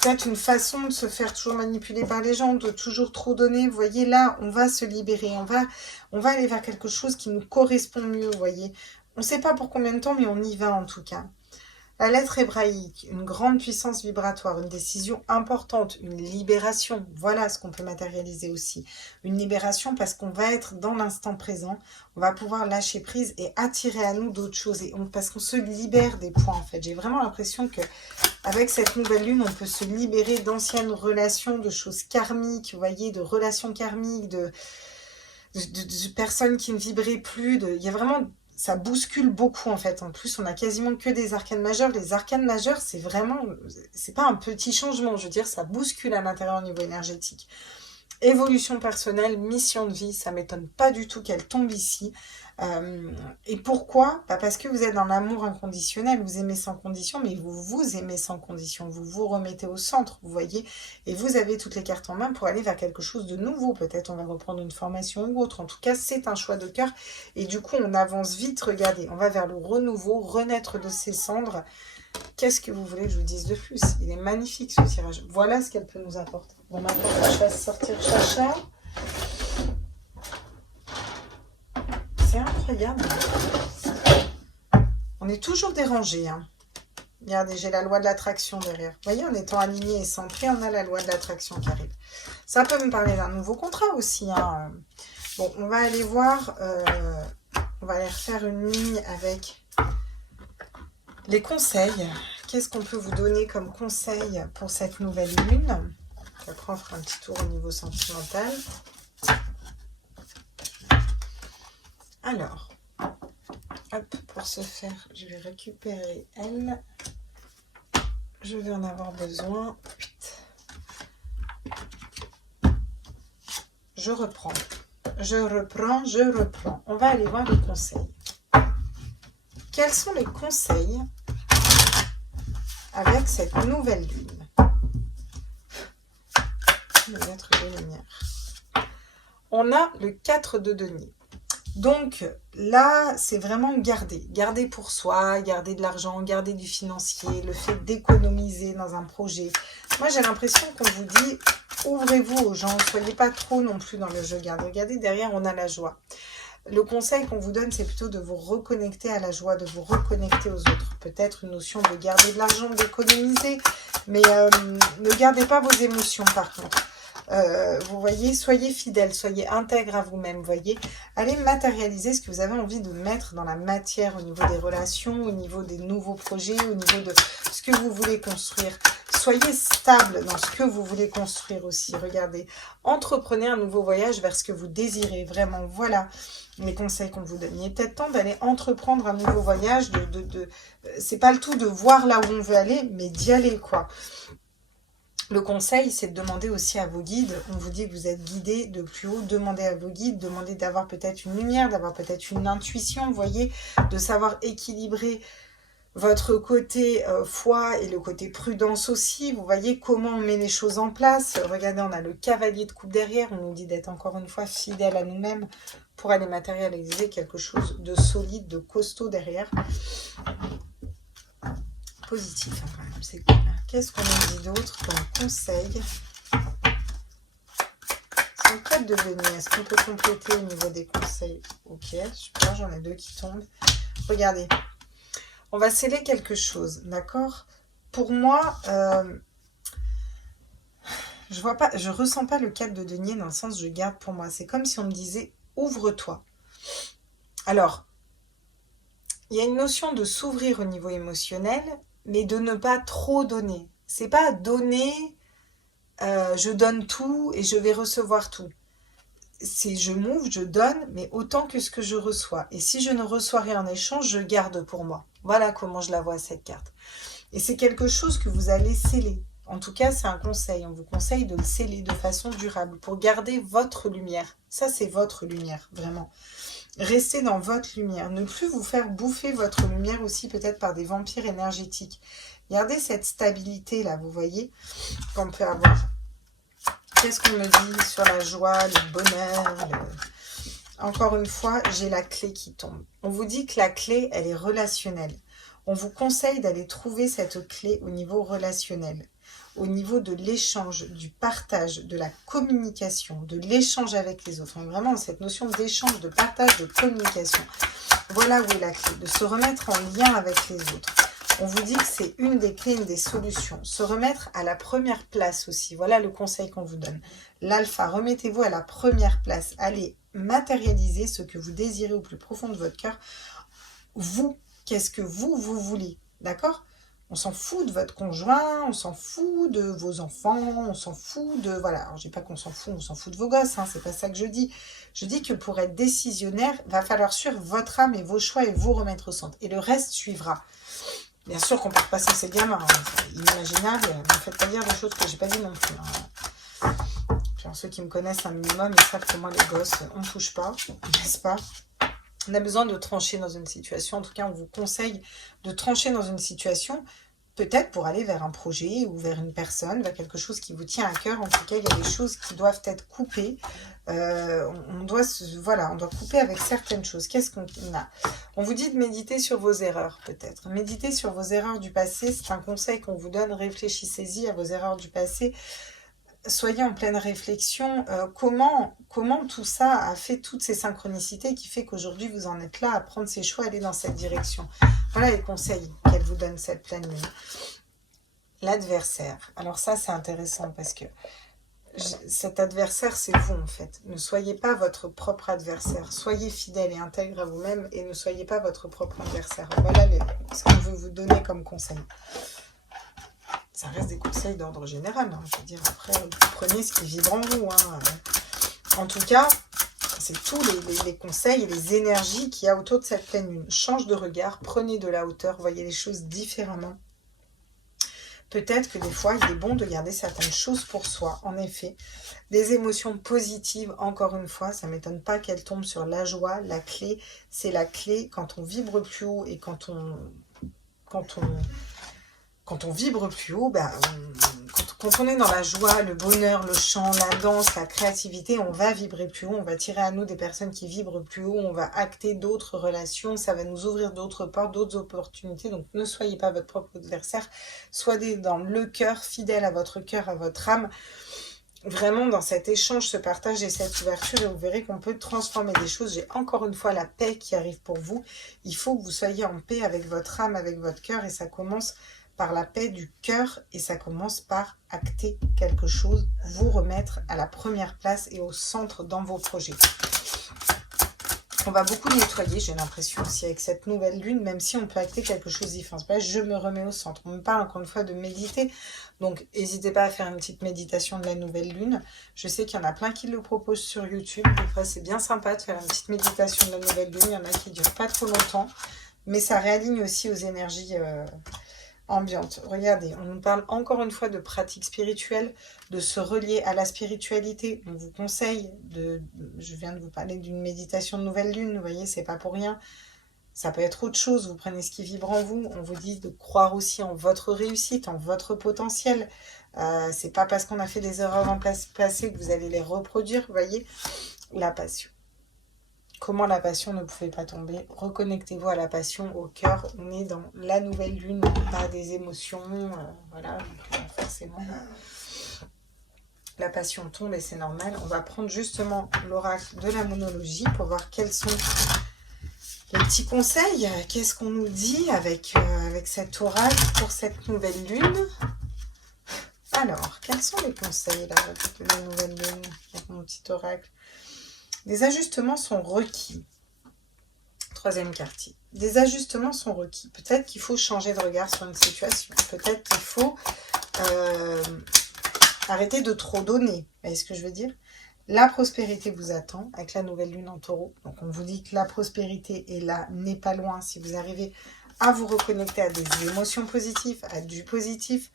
peut-être une façon de se faire toujours manipuler par les gens, de toujours trop donner. Vous voyez, là, on va se libérer. On va aller vers quelque chose qui nous correspond mieux, vous voyez. On ne sait pas pour combien de temps, mais on y va en tout cas. La lettre hébraïque, une grande puissance vibratoire, une décision importante, une libération. Voilà ce qu'on peut matérialiser aussi. Une libération parce qu'on va être dans l'instant présent. On va pouvoir lâcher prise et attirer à nous d'autres choses. Parce qu'on se libère des points, en fait. J'ai vraiment l'impression que avec cette nouvelle lune, on peut se libérer d'anciennes relations, de choses karmiques, vous voyez, de relations karmiques, de personnes qui ne vibraient plus. Il y a vraiment... Ça bouscule beaucoup en fait. En plus, on a quasiment que des arcanes majeures. Les arcanes majeures, c'est vraiment... C'est pas un petit changement. Je veux dire, ça bouscule à l'intérieur au niveau énergétique. Évolution personnelle, mission de vie, ça ne m'étonne pas du tout qu'elle tombe ici. Et pourquoi? Parce que vous êtes dans l'amour inconditionnel, vous aimez sans condition, mais vous vous aimez sans condition, vous vous remettez au centre, vous voyez, et vous avez toutes les cartes en main pour aller vers quelque chose de nouveau. Peut-être on va reprendre une formation ou autre, en tout cas c'est un choix de cœur, et du coup on avance vite, regardez, on va vers le renouveau, renaître de ses cendres. Qu'est-ce que vous voulez que je vous dise de plus? Il est magnifique ce tirage. Voilà ce qu'elle peut nous apporter. Bon, maintenant, je fasse sortir Chacha. C'est incroyable. On est toujours dérangé. Hein. Regardez, j'ai la loi de l'attraction derrière. Vous voyez, en étant aligné et centré, on a la loi de l'attraction qui arrive. Ça peut me parler d'un nouveau contrat aussi. Hein. Bon, on va aller voir. On va aller refaire une ligne avec... les conseils, qu'est-ce qu'on peut vous donner comme conseil pour cette nouvelle lune? Après, on fera un petit tour au niveau sentimental. Alors, hop, pour ce faire, je vais récupérer elle. Je vais en avoir besoin. Je reprends. On va aller voir les conseils. Quels sont les conseils avec cette nouvelle lune? Je vais mettre les lumières. On a le 4 de denier. Donc là, c'est vraiment garder pour soi, garder de l'argent, garder du financier, le fait d'économiser dans un projet. Moi, j'ai l'impression qu'on vous dit, ouvrez-vous aux gens, ne soyez pas trop non plus dans le je garde. Regardez, derrière, on a la joie. Le conseil qu'on vous donne, c'est plutôt de vous reconnecter à la joie, de vous reconnecter aux autres. Peut-être une notion de garder de l'argent, d'économiser, mais ne gardez pas vos émotions par contre. Vous voyez, soyez fidèles, soyez intègres à vous-même, vous voyez. Allez matérialiser ce que vous avez envie de mettre dans la matière au niveau des relations, au niveau des nouveaux projets, au niveau de ce que vous voulez construire. Soyez stable dans ce que vous voulez construire aussi. Regardez, entreprenez un nouveau voyage vers ce que vous désirez. Vraiment, voilà les conseils qu'on vous donne. Il est peut-être temps d'aller entreprendre un nouveau voyage. C'est pas le tout de voir là où on veut aller, mais d'y aller, quoi. Le conseil, c'est de demander aussi à vos guides. On vous dit que vous êtes guidé de plus haut. Demandez à vos guides, demandez d'avoir peut-être une lumière, d'avoir peut-être une intuition, vous voyez, de savoir équilibrer votre côté foi et le côté prudence aussi. Vous voyez comment on met les choses en place. Regardez, on a le cavalier de coupe derrière. On nous dit d'être encore une fois fidèle à nous-mêmes pour aller matérialiser quelque chose de solide, de costaud derrière. Positif, hein, quand même, c'est cool. Qu'est-ce qu'on nous dit d'autre comme conseil? C'est le 4 de denier. Est-ce qu'on peut compléter au niveau des conseils? Ok, super, j'en ai 2 qui tombent. Regardez, on va sceller quelque chose, d'accord? Pour moi, je ressens pas le 4 de denier dans le sens je garde pour moi. C'est comme si on me disait ouvre-toi. Alors, il y a une notion de s'ouvrir au niveau émotionnel, mais de ne pas trop donner. C'est pas donner, je donne tout et je vais recevoir tout. C'est je m'ouvre, je donne, mais autant que ce que je reçois. Et si je ne reçois rien en échange, je garde pour moi. Voilà comment je la vois, cette carte. Et c'est quelque chose que vous allez sceller. En tout cas, c'est un conseil. On vous conseille de le sceller de façon durable pour garder votre lumière. Ça, c'est votre lumière, vraiment. Restez dans votre lumière. Ne plus vous faire bouffer votre lumière aussi peut-être par des vampires énergétiques. Gardez cette stabilité-là, vous voyez, qu'on peut avoir. Qu'est-ce qu'on me dit sur la joie, le bonheur Encore une fois, j'ai la clé qui tombe. On vous dit que la clé, elle est relationnelle. On vous conseille d'aller trouver cette clé au niveau relationnel, au niveau de l'échange, du partage, de la communication, de l'échange avec les autres. Vraiment, cette notion d'échange, de partage, de communication. Voilà où est la clé, de se remettre en lien avec les autres. On vous dit que c'est une des clés, une des solutions. Se remettre à la première place aussi. Voilà le conseil qu'on vous donne. L'alpha, remettez-vous à la première place. Allez matérialiser ce que vous désirez au plus profond de votre cœur. Vous, qu'est-ce que vous voulez? D'accord? On s'en fout de votre conjoint, on s'en fout de vos enfants, on s'en fout de... Voilà, alors je dis pas qu'on s'en fout, on s'en fout de vos gosses, hein, c'est pas ça que je dis. Je dis que pour être décisionnaire, il va falloir suivre votre âme et vos choix et vous remettre au centre. Et le reste suivra. Bien sûr qu'on ne peut pas passer ces gamins, hein, c'est inimaginable. Ne me faites pas dire des choses que j'ai pas dit non plus. Hein. Genre, ceux qui me connaissent un minimum, ils savent que moi, les gosses, on ne touche pas, n'est-ce pas? On a besoin de trancher dans une situation. En tout cas, on vous conseille de trancher dans une situation, peut-être pour aller vers un projet ou vers une personne, vers quelque chose qui vous tient à cœur. En tout cas, il y a des choses qui doivent être coupées. On doit voilà, on doit couper avec certaines choses. Qu'est-ce qu'on a? On vous dit de méditer sur vos erreurs, peut-être. Méditer sur vos erreurs du passé, c'est un conseil qu'on vous donne. Réfléchissez-y à vos erreurs du passé. Soyez en pleine réflexion. Comment tout ça a fait toutes ces synchronicités qui fait qu'aujourd'hui vous en êtes là à prendre ces choix, aller dans cette direction. Voilà les conseils qu'elle vous donne, cette pleine lune. L'adversaire. Alors ça, c'est intéressant parce que cet adversaire, c'est vous en fait. Ne soyez pas votre propre adversaire. Soyez fidèle et intègre à vous-même et ne soyez pas votre propre adversaire. Voilà ce qu'on veut vous donner comme conseil. Ça reste des conseils d'ordre général. Hein. Je veux dire, après, vous prenez ce qui vibre en vous. Hein. En tout cas, c'est tous les conseils et les énergies qu'il y a autour de cette pleine lune. Change de regard, prenez de la hauteur, voyez les choses différemment. Peut-être que des fois, il est bon de garder certaines choses pour soi. En effet, des émotions positives, encore une fois, ça ne m'étonne pas qu'elles tombent sur la joie. La clé, c'est la clé quand on vibre plus haut et quand on vibre plus haut, quand on est dans la joie, le bonheur, le chant, la danse, la créativité, on va vibrer plus haut, on va tirer à nous des personnes qui vibrent plus haut, on va acter d'autres relations, ça va nous ouvrir d'autres portes, d'autres opportunités. Donc ne soyez pas votre propre adversaire, soyez dans le cœur, fidèle à votre âme, vraiment dans cet échange, ce partage et cette ouverture, et vous verrez qu'on peut transformer des choses. J'ai encore une fois la paix qui arrive pour vous. Il faut que vous soyez en paix avec votre âme, avec votre cœur, et ça commence par la paix du cœur, et ça commence par acter quelque chose, vous remettre à la première place et au centre dans vos projets. On va beaucoup nettoyer, j'ai l'impression aussi avec cette nouvelle lune, même si on peut acter quelque chose différent. Je me remets au centre. On me parle encore une fois de méditer, donc n'hésitez pas à faire une petite méditation de la nouvelle lune. Je sais qu'il y en a plein qui le proposent sur YouTube. Des fois, c'est bien sympa de faire une petite méditation de la nouvelle lune. Il y en a qui ne durent pas trop longtemps, mais ça réaligne aussi aux énergies ambiante. Regardez, on nous parle encore une fois de pratique spirituelle, de se relier à la spiritualité. On vous conseille je viens de vous parler d'une méditation de nouvelle lune, vous voyez, c'est pas pour rien. Ça peut être autre chose, vous prenez ce qui vibre en vous. On vous dit de croire aussi en votre réussite, en votre potentiel. C'est pas parce qu'on a fait des erreurs dans le passé que vous allez les reproduire, vous voyez. La passion. Comment la passion ne pouvait pas tomber? Reconnectez-vous à la passion, au cœur. On est dans la nouvelle lune, pas des émotions. Voilà, donc, forcément, la passion tombe et c'est normal. On va prendre justement l'oracle de la monologie pour voir quels sont les petits conseils. Qu'est-ce qu'on nous dit avec cet oracle pour cette nouvelle lune? Alors, quels sont les conseils là, de la nouvelle lune avec mon petit oracle? Des ajustements sont requis. Troisième quartier. Des ajustements sont requis. Peut-être qu'il faut changer de regard sur une situation. Peut-être qu'il faut arrêter de trop donner. Vous voyez ce que je veux dire? La prospérité vous attend avec la nouvelle lune en taureau. Donc on vous dit que la prospérité est là, n'est pas loin. Si vous arrivez à vous reconnecter à des émotions positives, à du positif.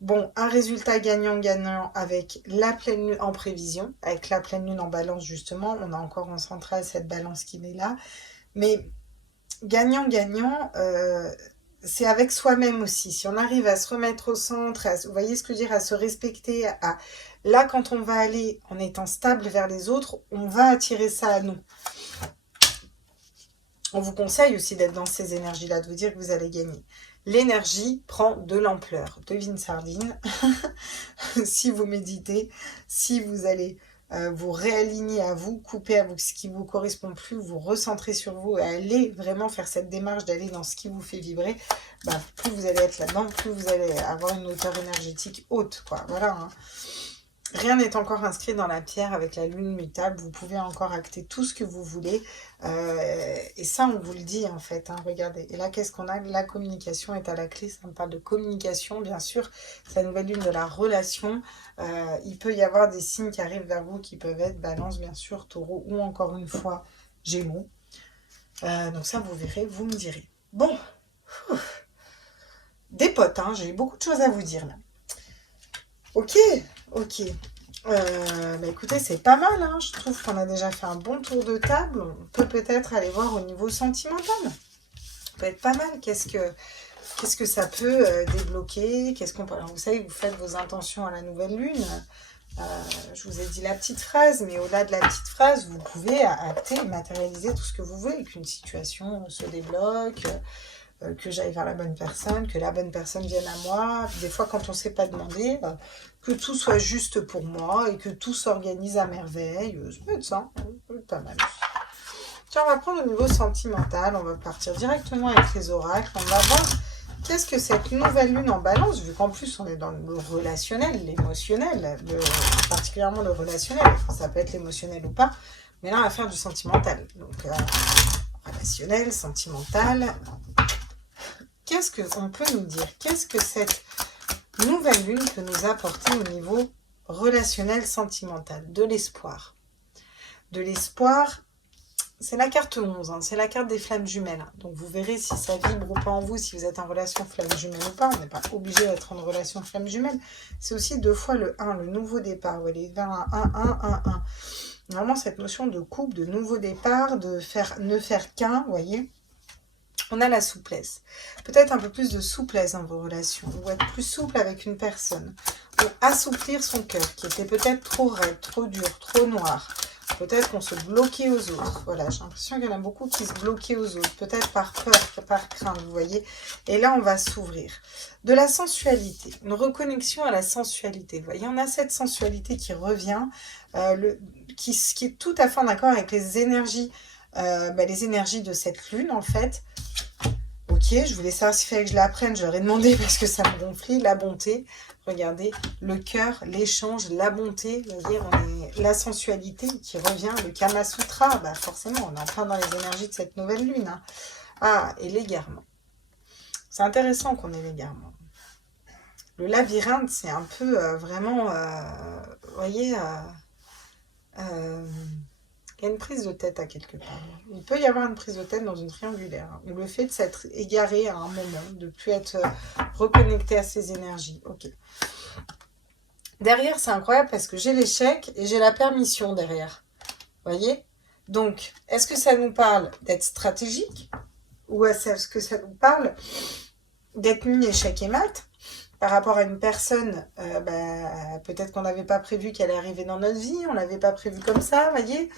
Bon, un résultat gagnant-gagnant avec la pleine lune en prévision, avec la pleine lune en balance justement. On a encore en centrale cette balance qui est là. Mais gagnant-gagnant, c'est avec soi-même aussi. Si on arrive à se remettre au centre, vous voyez ce que je veux dire, à se respecter, là quand on va aller en étant stable vers les autres, on va attirer ça à nous. On vous conseille aussi d'être dans ces énergies-là, de vous dire que vous allez gagner. L'énergie prend de l'ampleur. Devine sardine. Si vous méditez, si vous allez vous réaligner à vous, couper à vous ce qui ne vous correspond plus, vous recentrer sur vous et aller vraiment faire cette démarche d'aller dans ce qui vous fait vibrer, plus vous allez être là-dedans, plus vous allez avoir une hauteur énergétique haute, quoi. Voilà, hein. Rien n'est encore inscrit dans la pierre avec la lune mutable. Vous pouvez encore acter tout ce que vous voulez. Et ça, on vous le dit en fait. Hein, regardez. Et là, qu'est-ce qu'on a? La communication est à la clé. Ça me parle de communication, bien sûr. C'est la nouvelle lune de la relation. Il peut y avoir des signes qui arrivent vers vous qui peuvent être Balance, bien sûr, Taureau ou encore une fois Gémeaux. Donc ça, vous verrez, vous me direz. Bon. Des potes, hein, j'ai eu beaucoup de choses à vous dire là. Ok. Écoutez, c'est pas mal, hein. Je trouve qu'on a déjà fait un bon tour de table. On peut peut-être aller voir au niveau sentimental. Ça peut être pas mal. Qu'est-ce que ça peut débloquer? Alors, vous savez, vous faites vos intentions à la nouvelle lune. Je vous ai dit la petite phrase, mais au-delà de la petite phrase, vous pouvez acter, matérialiser tout ce que vous voulez, qu'une situation se débloque, que j'aille vers la bonne personne, que la bonne personne vienne à moi. Des fois, quand on ne sait pas demander, que tout soit juste pour moi et que tout s'organise à merveille. Ça peut être ça, ça peut être pas mal. Tiens, on va prendre au niveau sentimental, on va partir directement avec les oracles, on va voir qu'est-ce que cette nouvelle lune en balance, vu qu'en plus on est dans le relationnel, l'émotionnel, particulièrement le relationnel, ça peut être l'émotionnel ou pas, mais là on va faire du sentimental. Donc relationnel, sentimental, qu'est-ce qu'on peut nous dire? Qu'est-ce que cette nouvelle lune peut nous apporter au niveau relationnel, sentimental? De l'espoir. De l'espoir, c'est la carte 11, hein, c'est la carte des flammes jumelles. Donc vous verrez si ça vibre ou pas en vous, si vous êtes en relation flamme jumelle ou pas. On n'est pas obligé d'être en relation flamme jumelle. C'est aussi 2 fois le 1, le nouveau départ. Vous allez vers un 1. Vraiment cette notion de couple, de nouveau départ, de ne faire qu'un, vous voyez. On a la souplesse. Peut-être un peu plus de souplesse dans vos relations. Ou être plus souple avec une personne. Ou assouplir son cœur, qui était peut-être trop raide, trop dur, trop noir. Peut-être qu'on se bloquait aux autres. Voilà, j'ai l'impression qu'il y en a beaucoup qui se bloquaient aux autres. Peut-être par peur, par crainte, vous voyez. Et là, on va s'ouvrir. De la sensualité. Une reconnexion à la sensualité. Vous voyez, on a cette sensualité qui revient, qui est tout à fait en accord avec les énergies de cette lune, en fait. Ok, je voulais savoir s'il fallait que je l'apprenne. Je leur ai demandé parce que ça me gonflait. La bonté. Regardez, le cœur, l'échange, la bonté, vous voyez, la sensualité qui revient, le Kama Sutra, forcément, on est en plein dans les énergies de cette nouvelle lune. Hein. Ah, et l'égarement. C'est intéressant qu'on ait l'égarement. Le labyrinthe, c'est un peu vraiment, vous voyez, il y a une prise de tête à quelque part. Il peut y avoir une prise de tête dans une triangulaire. Hein, ou le fait de s'être égaré à un moment, de ne plus être reconnecté à ses énergies. Ok. Derrière, c'est incroyable parce que j'ai l'échec et j'ai la permission derrière. Vous voyez? Donc, est-ce que ça nous parle d'être stratégique? Ou est-ce que ça nous parle d'être mis échec et mat par rapport à une personne, peut-être qu'on n'avait pas prévu qu'elle allait arriver dans notre vie, on ne l'avait pas prévu comme ça, vous voyez.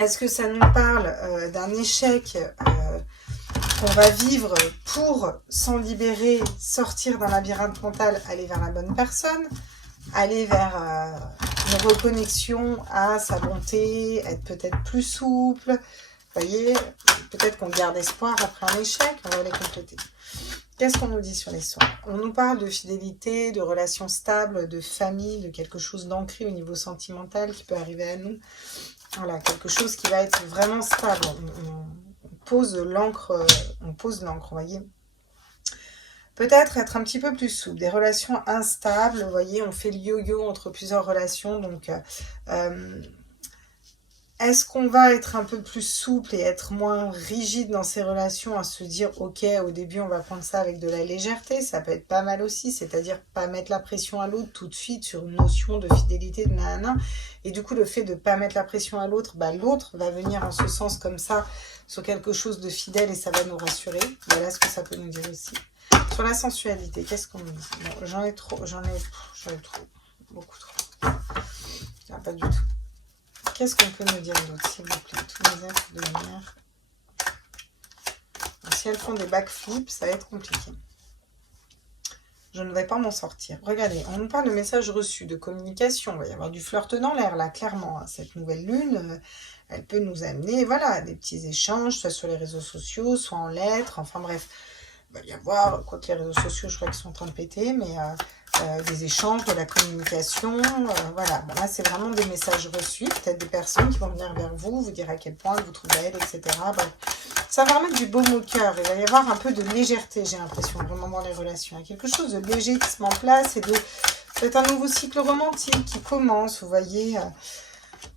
Est-ce que ça nous parle d'un échec qu'on va vivre pour s'en libérer, sortir d'un labyrinthe mental, aller vers la bonne personne, aller vers une reconnexion à sa bonté, être peut-être plus souple, vous voyez, peut-être qu'on garde espoir après un échec, on va les compléter. Qu'est-ce qu'on nous dit sur les soins? On nous parle de fidélité, de relations stables, de famille, de quelque chose d'ancré au niveau sentimental qui peut arriver à nous. Voilà, quelque chose qui va être vraiment stable. On pose l'encre, vous voyez. Peut-être être un petit peu plus souple. Des relations instables, vous voyez, on fait le yo-yo entre plusieurs relations. Donc, est-ce qu'on va être un peu plus souple et être moins rigide dans ces relations, à se dire, ok, au début, on va prendre ça avec de la légèreté, ça peut être pas mal aussi, c'est-à-dire pas mettre la pression à l'autre tout de suite sur une notion de fidélité, de nanana. Et du coup, le fait de pas mettre la pression à l'autre, l'autre va venir en ce sens comme ça, sur quelque chose de fidèle et ça va nous rassurer. Voilà ce que ça peut nous dire aussi. Sur la sensualité, qu'est-ce qu'on nous dit? Bon, j'en ai trop, beaucoup trop. Ah, pas du tout. Qu'est-ce qu'on peut nous dire d'autre, s'il vous plaît? Tous les êtres de lumière. Si elles font des backflips, ça va être compliqué. Je ne vais pas m'en sortir. Regardez, on nous parle de messages reçus, de communication. Il va y avoir du flirt dans l'air, là, clairement. Hein. Cette nouvelle lune, elle peut nous amener, voilà, des petits échanges, soit sur les réseaux sociaux, soit en lettres. Enfin bref, il va y avoir, quoique les réseaux sociaux, je crois qu'ils sont en train de péter, mais... des échanges, de la communication, voilà. Bon, là, c'est vraiment des messages reçus, peut-être des personnes qui vont venir vers vous, vous dire à quel point vous trouvez belle, etc. Bref. Ça va remettre du baume au cœur, il va y avoir un peu de légèreté, j'ai l'impression, vraiment dans les relations. Il y a quelque chose de léger qui se met en place et de peut-être un nouveau cycle romantique qui commence, vous voyez.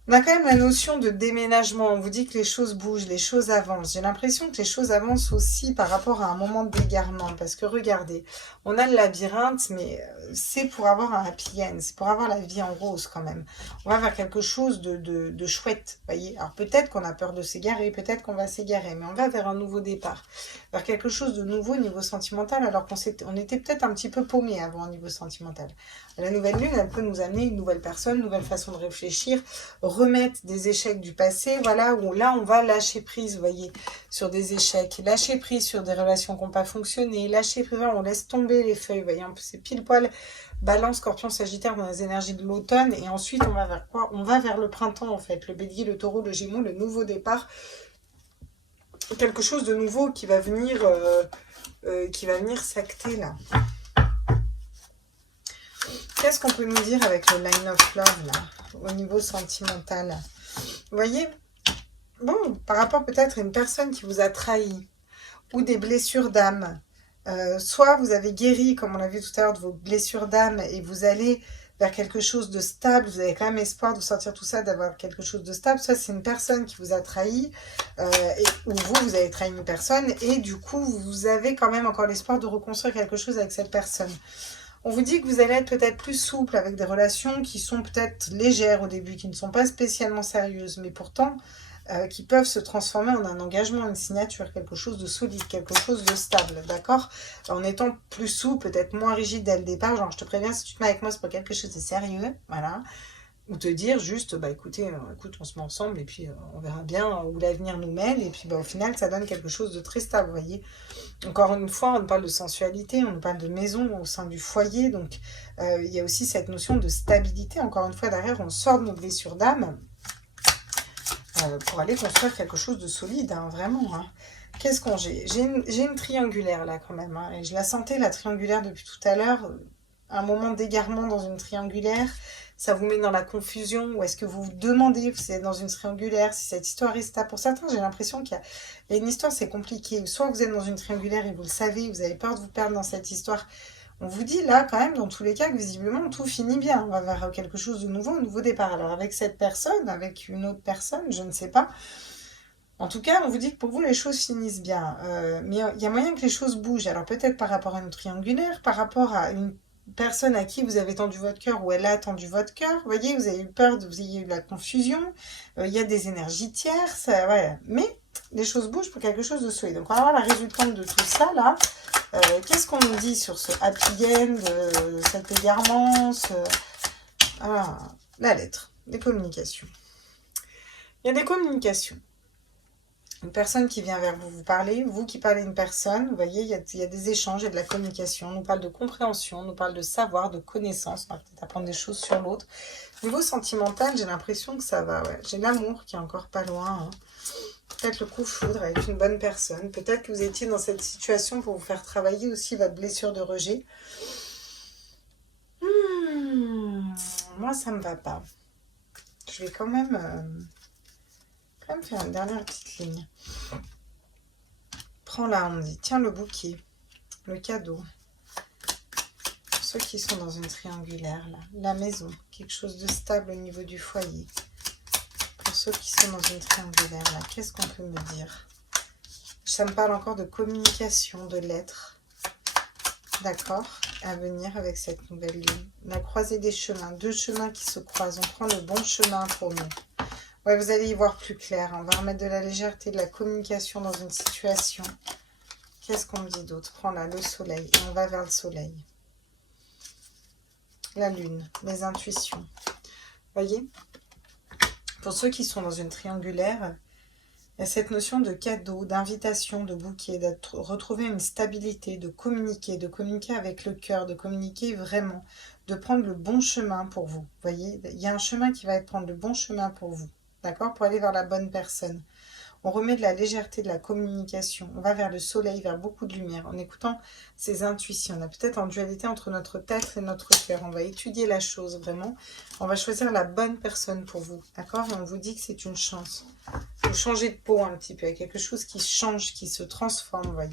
On a quand même la notion de déménagement. On vous dit que les choses bougent, les choses avancent. J'ai l'impression que les choses avancent aussi par rapport à un moment d'égarement. Parce que regardez, on a le labyrinthe, mais c'est pour avoir un happy end. C'est pour avoir la vie en rose quand même. On va vers quelque chose de chouette. Voyez. Alors peut-être qu'on a peur de s'égarer, peut-être qu'on va s'égarer. Mais on va vers un nouveau départ. Vers quelque chose de nouveau au niveau sentimental. Alors on était peut-être un petit peu paumé avant au niveau sentimental. La nouvelle lune, elle peut nous amener une nouvelle personne, une nouvelle façon de réfléchir, remettre des échecs du passé, voilà, où là, on va lâcher prise, vous voyez, sur des échecs, lâcher prise sur des relations qui n'ont pas fonctionné, lâcher prise, on laisse tomber les feuilles, vous voyez, c'est pile poil, Balance, Scorpion, Sagittaire dans les énergies de l'automne, et ensuite, on va vers quoi? On va vers le printemps, en fait, le Bélier, le Taureau, le Gémeaux, le nouveau départ, quelque chose de nouveau qui va venir s'acter, là. Qu'est-ce qu'on peut nous dire avec le Line of Love, là, au niveau sentimental? Vous voyez, bon, par rapport peut-être à une personne qui vous a trahi, ou des blessures d'âme, soit vous avez guéri, comme on l'a vu tout à l'heure, de vos blessures d'âme, et vous allez vers quelque chose de stable, vous avez quand même espoir de sortir tout ça, d'avoir quelque chose de stable, soit c'est une personne qui vous a trahi, ou vous avez trahi une personne, et du coup, vous avez quand même encore l'espoir de reconstruire quelque chose avec cette personne. On vous dit que vous allez être peut-être plus souple avec des relations qui sont peut-être légères au début, qui ne sont pas spécialement sérieuses, mais pourtant qui peuvent se transformer en un engagement, une signature, quelque chose de solide, quelque chose de stable, d'accord? En étant plus souple, peut-être moins rigide dès le départ, genre je te préviens, si tu te mets avec moi, c'est pour quelque chose de sérieux, voilà. Ou te dire juste, bah écoute, on se met ensemble et puis on verra bien où l'avenir nous mène. Et puis bah, au final, ça donne quelque chose de très stable, vous voyez. Encore une fois, on parle de sensualité, on parle de maison au sein du foyer. Donc il y a aussi cette notion de stabilité. Encore une fois, derrière, on sort de nos blessures d'âme pour aller construire quelque chose de solide, hein, vraiment. Hein. Qu'est-ce qu'on j'ai? J'ai une triangulaire là quand même. Hein, et je la sentais, la triangulaire, depuis tout à l'heure. Un moment d'égarement dans une triangulaire, ça vous met dans la confusion, ou est-ce que vous vous demandez si c'est dans une triangulaire, si cette histoire est stable? Pour certains, j'ai l'impression qu'il y a une histoire, c'est compliqué. Soit vous êtes dans une triangulaire et vous le savez, vous avez peur de vous perdre dans cette histoire. On vous dit là, quand même, dans tous les cas, que visiblement, tout finit bien. On va vers quelque chose de nouveau, un nouveau départ. Alors avec cette personne, avec une autre personne, je ne sais pas. En tout cas, on vous dit que pour vous, les choses finissent bien. Mais il y a moyen que les choses bougent. Alors peut-être par rapport à une triangulaire, par rapport à une personne à qui vous avez tendu votre cœur ou elle a tendu votre cœur. Vous voyez, vous avez eu peur, vous ayez eu de la confusion. Il y a des énergies tierces. Voilà. Mais les choses bougent pour quelque chose de solide. Donc on va voir la résultante de tout ça là. Qu'est-ce qu'on nous dit sur ce happy end, cet égarement, la lettre, les communications. Il y a des communications. Une personne qui vient vers vous, vous parlez, vous qui parlez à une personne, vous voyez, il y a des échanges, il y a de la communication, on nous parle de compréhension, on nous parle de savoir, de connaissance, on va peut-être apprendre des choses sur l'autre. Niveau sentimental, j'ai l'impression que ça va, ouais. J'ai l'amour qui est encore pas loin, hein. Peut-être le coup de foudre avec une bonne personne, peut-être que vous étiez dans cette situation pour vous faire travailler aussi votre blessure de rejet. Moi, ça me va pas. Je vais quand même faire une dernière petite ligne. Prends là, on dit, tiens le bouquet, le cadeau. Pour ceux qui sont dans une triangulaire, là, la maison, quelque chose de stable au niveau du foyer. Pour ceux qui sont dans une triangulaire, là, qu'est-ce qu'on peut me dire? Ça me parle encore de communication, de lettres. D'accord? À venir avec cette nouvelle lune. La croisée des chemins, deux chemins qui se croisent. On prend le bon chemin pour nous. Ouais, vous allez y voir plus clair. On va remettre de la légèreté, de la communication dans une situation. Qu'est-ce qu'on me dit d'autre? Prends là le soleil et on va vers le soleil. La lune, les intuitions. Voyez? Pour ceux qui sont dans une triangulaire, il y a cette notion de cadeau, d'invitation, de bouquet, de retrouver une stabilité, de communiquer avec le cœur, de communiquer vraiment, de prendre le bon chemin pour vous. Vous voyez, il y a un chemin qui va être prendre le bon chemin pour vous, d'accord, pour aller vers la bonne personne. On remet de la légèreté, de la communication. On va vers le soleil, vers beaucoup de lumière, en écoutant ses intuitions. On a peut-être en dualité entre notre tête et notre cœur. On va étudier la chose, vraiment. On va choisir la bonne personne pour vous, d'accord? Et on vous dit que c'est une chance. Vous changez de peau un petit peu. Il y a quelque chose qui change, qui se transforme, vous voyez.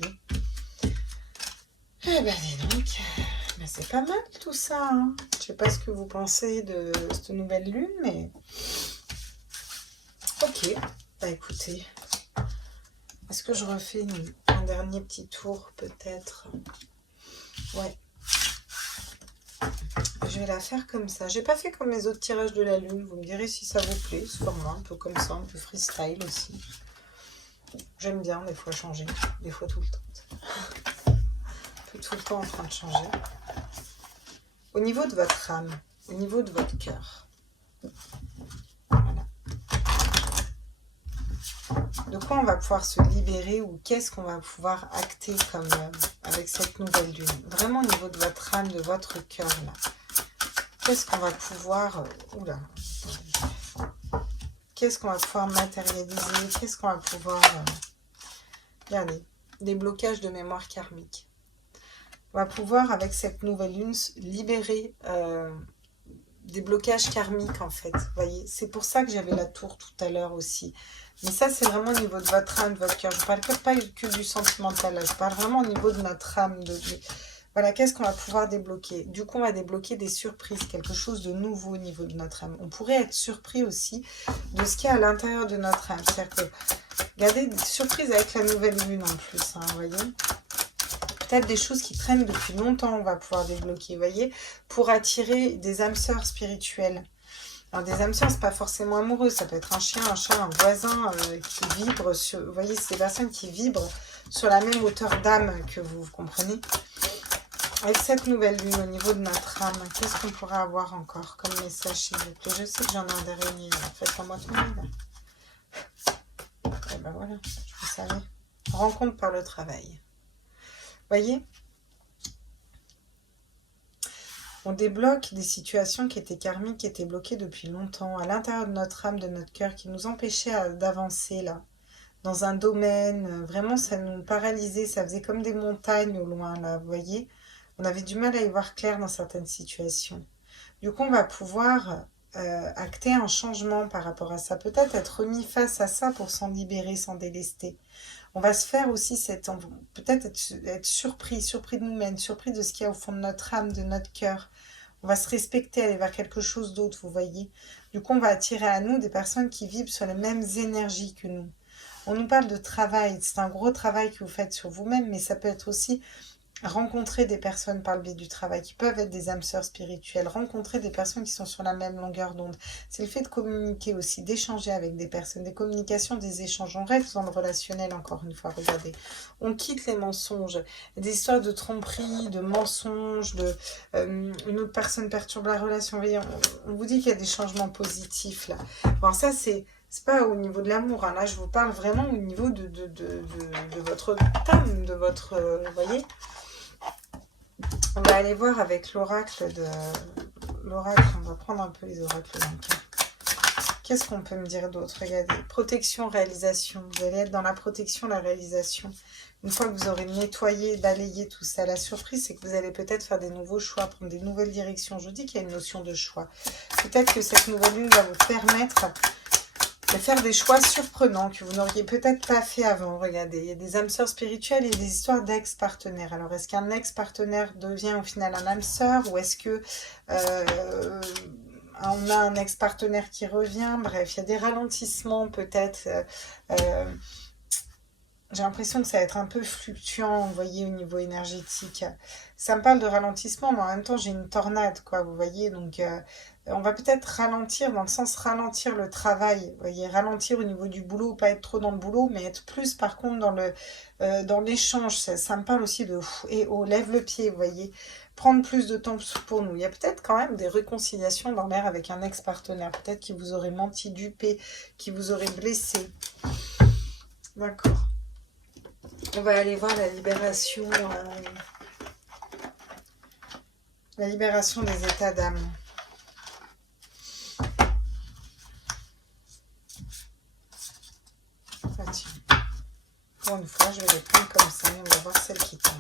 Eh bien, dis donc, c'est pas mal tout ça. Hein. Je ne sais pas ce que vous pensez de cette nouvelle lune, mais Bah écoutez, est-ce que je refais un dernier petit tour peut-être? Ouais. Je vais la faire comme ça. J'ai pas fait comme les autres tirages de la lune. Vous me direz si ça vous plaît. Ce format un peu comme ça, un peu freestyle aussi. J'aime bien des fois changer, des fois tout le temps. Un peu tout le temps en train de changer. Au niveau de votre âme, au niveau de votre cœur. Voilà. De quoi on va pouvoir se libérer ou qu'est-ce qu'on va pouvoir acter comme avec cette nouvelle lune? Vraiment au niveau de votre âme, de votre cœur là. Qu'est-ce qu'on va pouvoir... oula. Qu'est-ce qu'on va pouvoir matérialiser? Qu'est-ce qu'on va pouvoir... regardez, des blocages de mémoire karmique. On va pouvoir, avec cette nouvelle lune, libérer des blocages karmiques, en fait. Vous voyez, c'est pour ça que j'avais la tour tout à l'heure aussi. Mais ça, c'est vraiment au niveau de votre âme, de votre cœur. Je ne parle pas que du sentimental, là. Je parle vraiment au niveau de notre âme, voilà, qu'est-ce qu'on va pouvoir débloquer? Du coup, on va débloquer des surprises, quelque chose de nouveau au niveau de notre âme. On pourrait être surpris aussi de ce qu'il y a à l'intérieur de notre âme. C'est-à-dire que, regardez, des surprises avec la nouvelle lune en plus, hein, vous voyez? Peut-être des choses qui traînent depuis longtemps, on va pouvoir débloquer, vous voyez? Pour attirer des âmes sœurs spirituelles. Alors, des âmes sœurs, c'est pas forcément amoureux. Ça peut être un chien, un chat, un voisin qui vibre sur... Vous voyez, c'est des personnes qui vibrent sur la même hauteur d'âme que vous comprenez? Avec cette nouvelle lune au niveau de notre âme, qu'est-ce qu'on pourrait avoir encore comme message, s'il vous plaît? Je sais que j'en ai un dernier. Faites-en moi tout le monde. Et ben voilà, je savais. Rencontre par le travail. Voyez? On débloque des situations qui étaient karmiques, qui étaient bloquées depuis longtemps, à l'intérieur de notre âme, de notre cœur, qui nous empêchaient d'avancer là, dans un domaine. Vraiment, ça nous paralysait, ça faisait comme des montagnes au loin là, vous voyez? On avait du mal à y voir clair dans certaines situations. Du coup, on va pouvoir acter un changement par rapport à ça. Peut-être être remis face à ça pour s'en libérer, s'en délester. On va se faire aussi peut-être être surpris de nous-mêmes, surpris de ce qu'il y a au fond de notre âme, de notre cœur. On va se respecter, aller vers quelque chose d'autre, vous voyez. Du coup, on va attirer à nous des personnes qui vibrent sur les mêmes énergies que nous. On nous parle de travail, c'est un gros travail que vous faites sur vous-même, mais ça peut être aussi rencontrer des personnes par le biais du travail qui peuvent être des âmes sœurs spirituelles, rencontrer des personnes qui sont sur la même longueur d'onde. C'est le fait de communiquer aussi, d'échanger avec des personnes, des communications, des échanges. On reste dans le relationnel encore une fois, regardez. On quitte les mensonges, des histoires de tromperie, de mensonges, une autre personne perturbe la relation. Vous voyez, on vous dit qu'il y a des changements positifs là. Alors ça, c'est pas au niveau de l'amour, hein. Là je vous parle vraiment au niveau de votre âme, de votre... vous voyez. On va aller voir avec l'oracle L'oracle, on va prendre un peu les oracles dans le cœur. Qu'est-ce qu'on peut me dire d'autre? Regardez, protection, réalisation. Vous allez être dans la protection, la réalisation. Une fois que vous aurez nettoyé, balayé tout ça, la surprise, c'est que vous allez peut-être faire des nouveaux choix, prendre des nouvelles directions. Je vous dis qu'il y a une notion de choix. Peut-être que cette nouvelle lune va vous permettre de faire des choix surprenants que vous n'auriez peut-être pas fait avant. Regardez, il y a des âmes sœurs spirituelles et des histoires d'ex-partenaires. Alors, est-ce qu'un ex-partenaire devient au final un âme sœur ou est-ce que on a un ex-partenaire qui revient? Bref, il y a des ralentissements peut-être. J'ai l'impression que ça va être un peu fluctuant, vous voyez, au niveau énergétique. Ça me parle de ralentissement, mais en même temps, j'ai une tornade, quoi, vous voyez. Donc, on va peut-être ralentir, dans le sens ralentir le travail, vous voyez, ralentir au niveau du boulot, pas être trop dans le boulot, mais être plus, par contre, dans l'échange. Ça me parle aussi de, et oh, lève le pied, vous voyez. Prendre plus de temps pour nous. Il y a peut-être quand même des réconciliations dans l'air avec un ex-partenaire. Peut-être qu'il vous aurait menti, dupé, qu'il vous aurait blessé. D'accord. On va aller voir la libération des états d'âme. Ah, tiens. Pour une fois, je vais les prendre comme ça et on va voir celle qui tombe.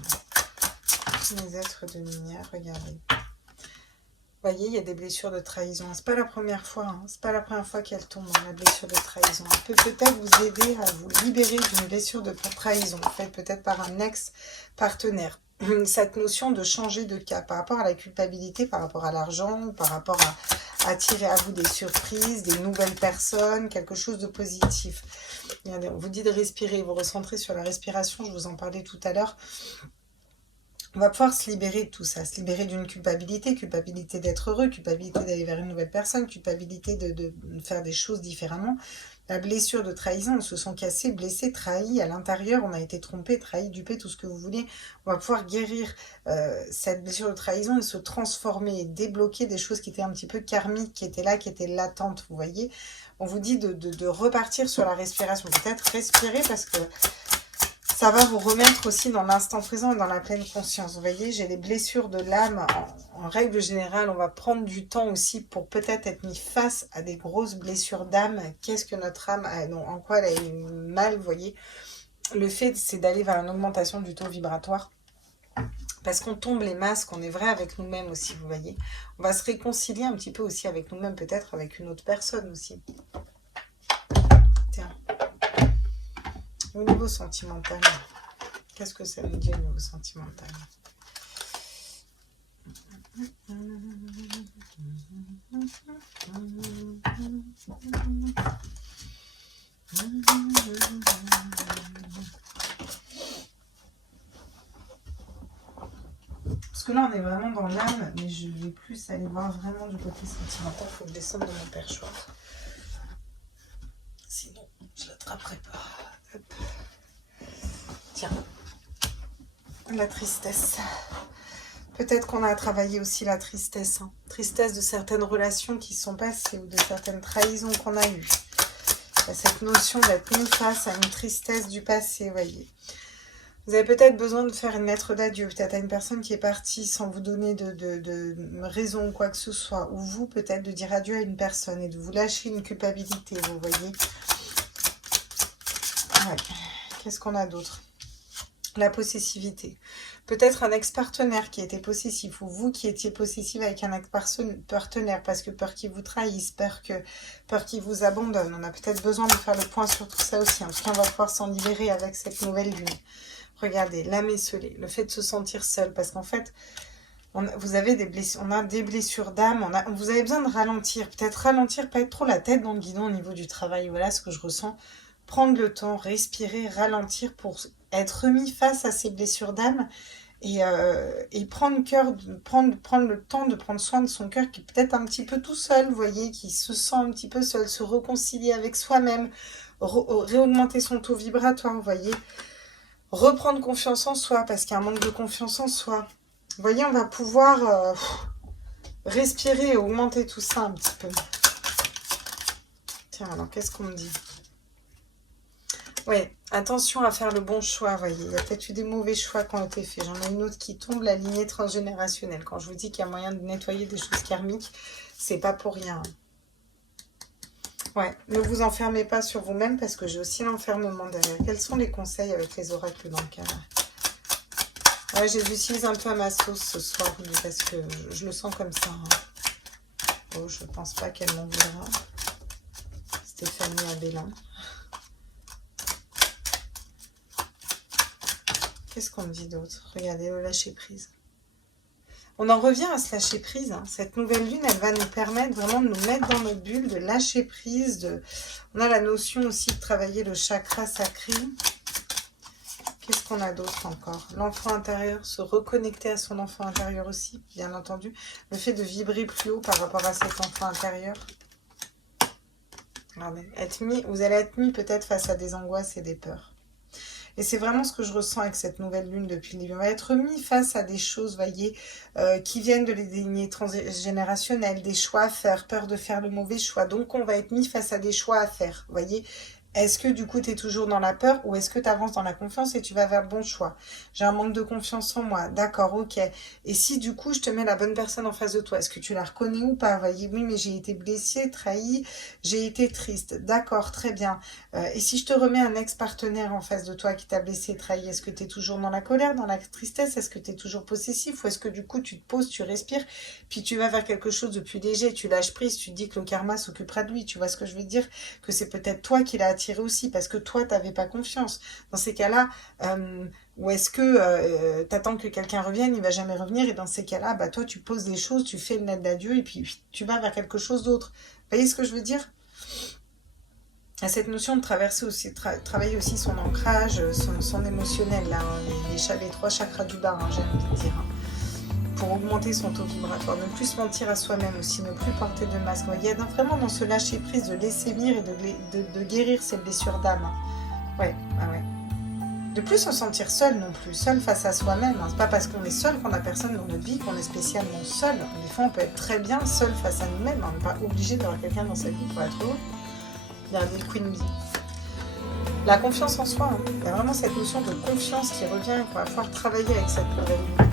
Les êtres de lumière, regardez. Vous voyez, il y a des blessures de trahison. C'est pas la première fois, hein. C'est pas la première fois qu'elle tombe, hein, la blessure de trahison. Elle peut peut-être vous aider à vous libérer d'une blessure de trahison, faite peut-être par un ex-partenaire. cette notion de changer de cap par rapport à la culpabilité, par rapport à l'argent, par rapport à attirer à vous des surprises, des nouvelles personnes, quelque chose de positif. Regardez, on vous dit de respirer, vous recentrez sur la respiration, je vous en parlais tout à l'heure. On va pouvoir se libérer de tout ça, se libérer d'une culpabilité, culpabilité d'être heureux, culpabilité d'aller vers une nouvelle personne, culpabilité de faire des choses différemment. La blessure de trahison, on se sent cassé, blessé, trahi à l'intérieur, on a été trompé, trahi, dupé, tout ce que vous voulez. On va pouvoir guérir cette blessure de trahison et se transformer et débloquer des choses qui étaient un petit peu karmiques, qui étaient là, qui étaient latentes, vous voyez. On vous dit de repartir sur la respiration, peut-être respirer parce que ça va vous remettre aussi dans l'instant présent et dans la pleine conscience. Vous voyez, j'ai les blessures de l'âme. En règle générale, on va prendre du temps aussi pour peut-être être mis face à des grosses blessures d'âme. Qu'est-ce que notre âme a, non, en quoi elle a eu mal, vous voyez. Le fait, c'est d'aller vers une augmentation du taux vibratoire. Parce qu'on tombe les masques, on est vrai avec nous-mêmes aussi, vous voyez. On va se réconcilier un petit peu aussi avec nous-mêmes, peut-être avec une autre personne aussi. Tiens. Au niveau sentimental, qu'est-ce que ça nous dit au niveau sentimental? Parce que là, on est vraiment dans l'âme, mais je vais plus aller voir vraiment du côté sentimental. Il faut que je descende de mon perchoir. Sinon, je l'attraperai pas. Hop. Tiens, la tristesse. Peut-être qu'on a travaillé aussi la tristesse. Hein. Tristesse de certaines relations qui sont passées ou de certaines trahisons qu'on a eues. Il y a cette notion d'être mis face à une tristesse du passé, vous voyez. Vous avez peut-être besoin de faire une lettre d'adieu, peut-être à une personne qui est partie sans vous donner de raison ou quoi que ce soit. Ou vous, peut-être, de dire adieu à une personne et de vous lâcher une culpabilité, vous voyez. Ouais. Qu'est-ce qu'on a d'autre? La possessivité. Peut-être un ex-partenaire qui était possessif ou vous qui étiez possessive avec un ex-partenaire parce que peur qu'il vous trahisse, peur qu'il vous abandonne. On a peut-être besoin de faire le point sur tout ça aussi. En tout cas, on va pouvoir s'en libérer avec cette nouvelle lune. Regardez, l'âme esselée, le fait de se sentir seul parce qu'en fait, vous avez des blessures, on a des blessures d'âme, vous avez besoin de ralentir, peut-être ralentir, pas être trop la tête dans le guidon au niveau du travail. Voilà ce que je ressens. Prendre le temps, respirer, ralentir pour être remis face à ces blessures d'âme et prendre le temps de prendre soin de son cœur qui est peut-être un petit peu tout seul, vous voyez, qui se sent un petit peu seul, se réconcilier avec soi-même, réaugmenter son taux vibratoire, vous voyez, reprendre confiance en soi parce qu'il y a un manque de confiance en soi. Vous voyez, on va pouvoir respirer et augmenter tout ça un petit peu. Tiens, alors qu'est-ce qu'on me dit ? Oui, attention à faire le bon choix, vous voyez. Il y a peut-être eu des mauvais choix qui ont été faits. J'en ai une autre qui tombe, la lignée transgénérationnelle. Quand je vous dis qu'il y a moyen de nettoyer des choses karmiques, c'est pas pour rien. Ouais, ne vous enfermez pas sur vous-même parce que j'ai aussi l'enfermement derrière. Quels sont les conseils avec les oracles dans le cas là? Ouais, je les utilise un peu à ma sauce ce soir parce que je le sens comme ça. Hein. Oh, je pense pas qu'elle m'en voudra. Stéphanie Abélin. Qu'est-ce qu'on me dit d'autre? Regardez, le lâcher prise. On en revient à se lâcher prise. Hein. Cette nouvelle lune, elle va nous permettre vraiment de nous mettre dans notre bulle, de lâcher prise. On a la notion aussi de travailler le chakra sacré. Qu'est-ce qu'on a d'autre encore? L'enfant intérieur, se reconnecter à son enfant intérieur aussi, bien entendu. Le fait de vibrer plus haut par rapport à cet enfant intérieur. Regardez, vous allez être mis peut-être face à des angoisses et des peurs. Et c'est vraiment ce que je ressens avec cette nouvelle lune depuis le début. On va être mis face à des choses, voyez, qui viennent de les lignées transgénérationnelles, des choix à faire, peur de faire le mauvais choix. Donc, on va être mis face à des choix à faire, voyez. Est-ce que du coup, tu es toujours dans la peur ou est-ce que tu avances dans la confiance et tu vas vers le bon choix? J'ai un manque de confiance en moi. D'accord, ok. Et si du coup, je te mets la bonne personne en face de toi, est-ce que tu la reconnais ou pas? Voyez, oui, mais j'ai été blessée, trahie, j'ai été triste. D'accord, très bien. Et si je te remets un ex-partenaire en face de toi qui t'a blessé, trahi, est-ce que tu es toujours dans la colère, dans la tristesse? Est-ce que tu es toujours possessif? Ou est-ce que du coup, tu te poses, tu respires, puis tu vas vers quelque chose de plus léger, tu lâches prise, tu te dis que le karma s'occupera de lui. Tu vois ce que je veux dire? Que c'est peut-être toi qui l'as attiré aussi parce que toi, tu n'avais pas confiance. Dans ces cas-là, Ou est-ce que t'attends que quelqu'un revienne, il va jamais revenir, et dans ces cas-là, bah toi tu poses des choses, tu fais le net d'adieu, et puis tu vas vers quelque chose d'autre. Vous voyez ce que je veux dire? À cette notion de traverser aussi, travailler aussi son ancrage, son émotionnel, là, hein, les 3 chakras du bas, hein, j'ai envie de dire, hein, pour augmenter son taux vibratoire, ne plus se mentir à soi-même aussi, ne plus porter de masque. Il y a vraiment dans ce lâcher prise de laisser venir et de guérir ses blessures d'âme. Hein. Ouais, ah ouais. De plus se sentir seul non plus, seul face à soi-même. Hein. C'est pas parce qu'on est seul qu'on a personne dans notre vie qu'on est spécialement seul. Des fois, on peut être très bien seul face à nous-mêmes. Hein. On n'est pas obligé d'avoir quelqu'un dans sa vie pour être heureux. Regardez le Queen Bee. La confiance en soi. Hein. Il y a vraiment cette notion de confiance qui revient et qu'on va pouvoir travailler avec cette nouvelle lune.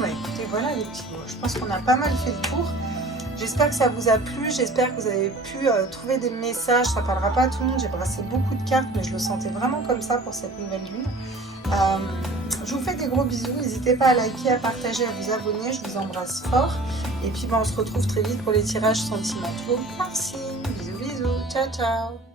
Ouais, écoutez, voilà les petits mots. Je pense qu'on a pas mal fait le tour. J'espère que ça vous a plu, j'espère que vous avez pu trouver des messages, ça parlera pas à tout le monde, j'ai brassé beaucoup de cartes, mais je le sentais vraiment comme ça pour cette nouvelle lune. Je vous fais des gros bisous, n'hésitez pas à liker, à partager, à vous abonner, je vous embrasse fort. Et puis on se retrouve très vite pour les tirages sentimentaux par signe. Bisous bisous, ciao ciao.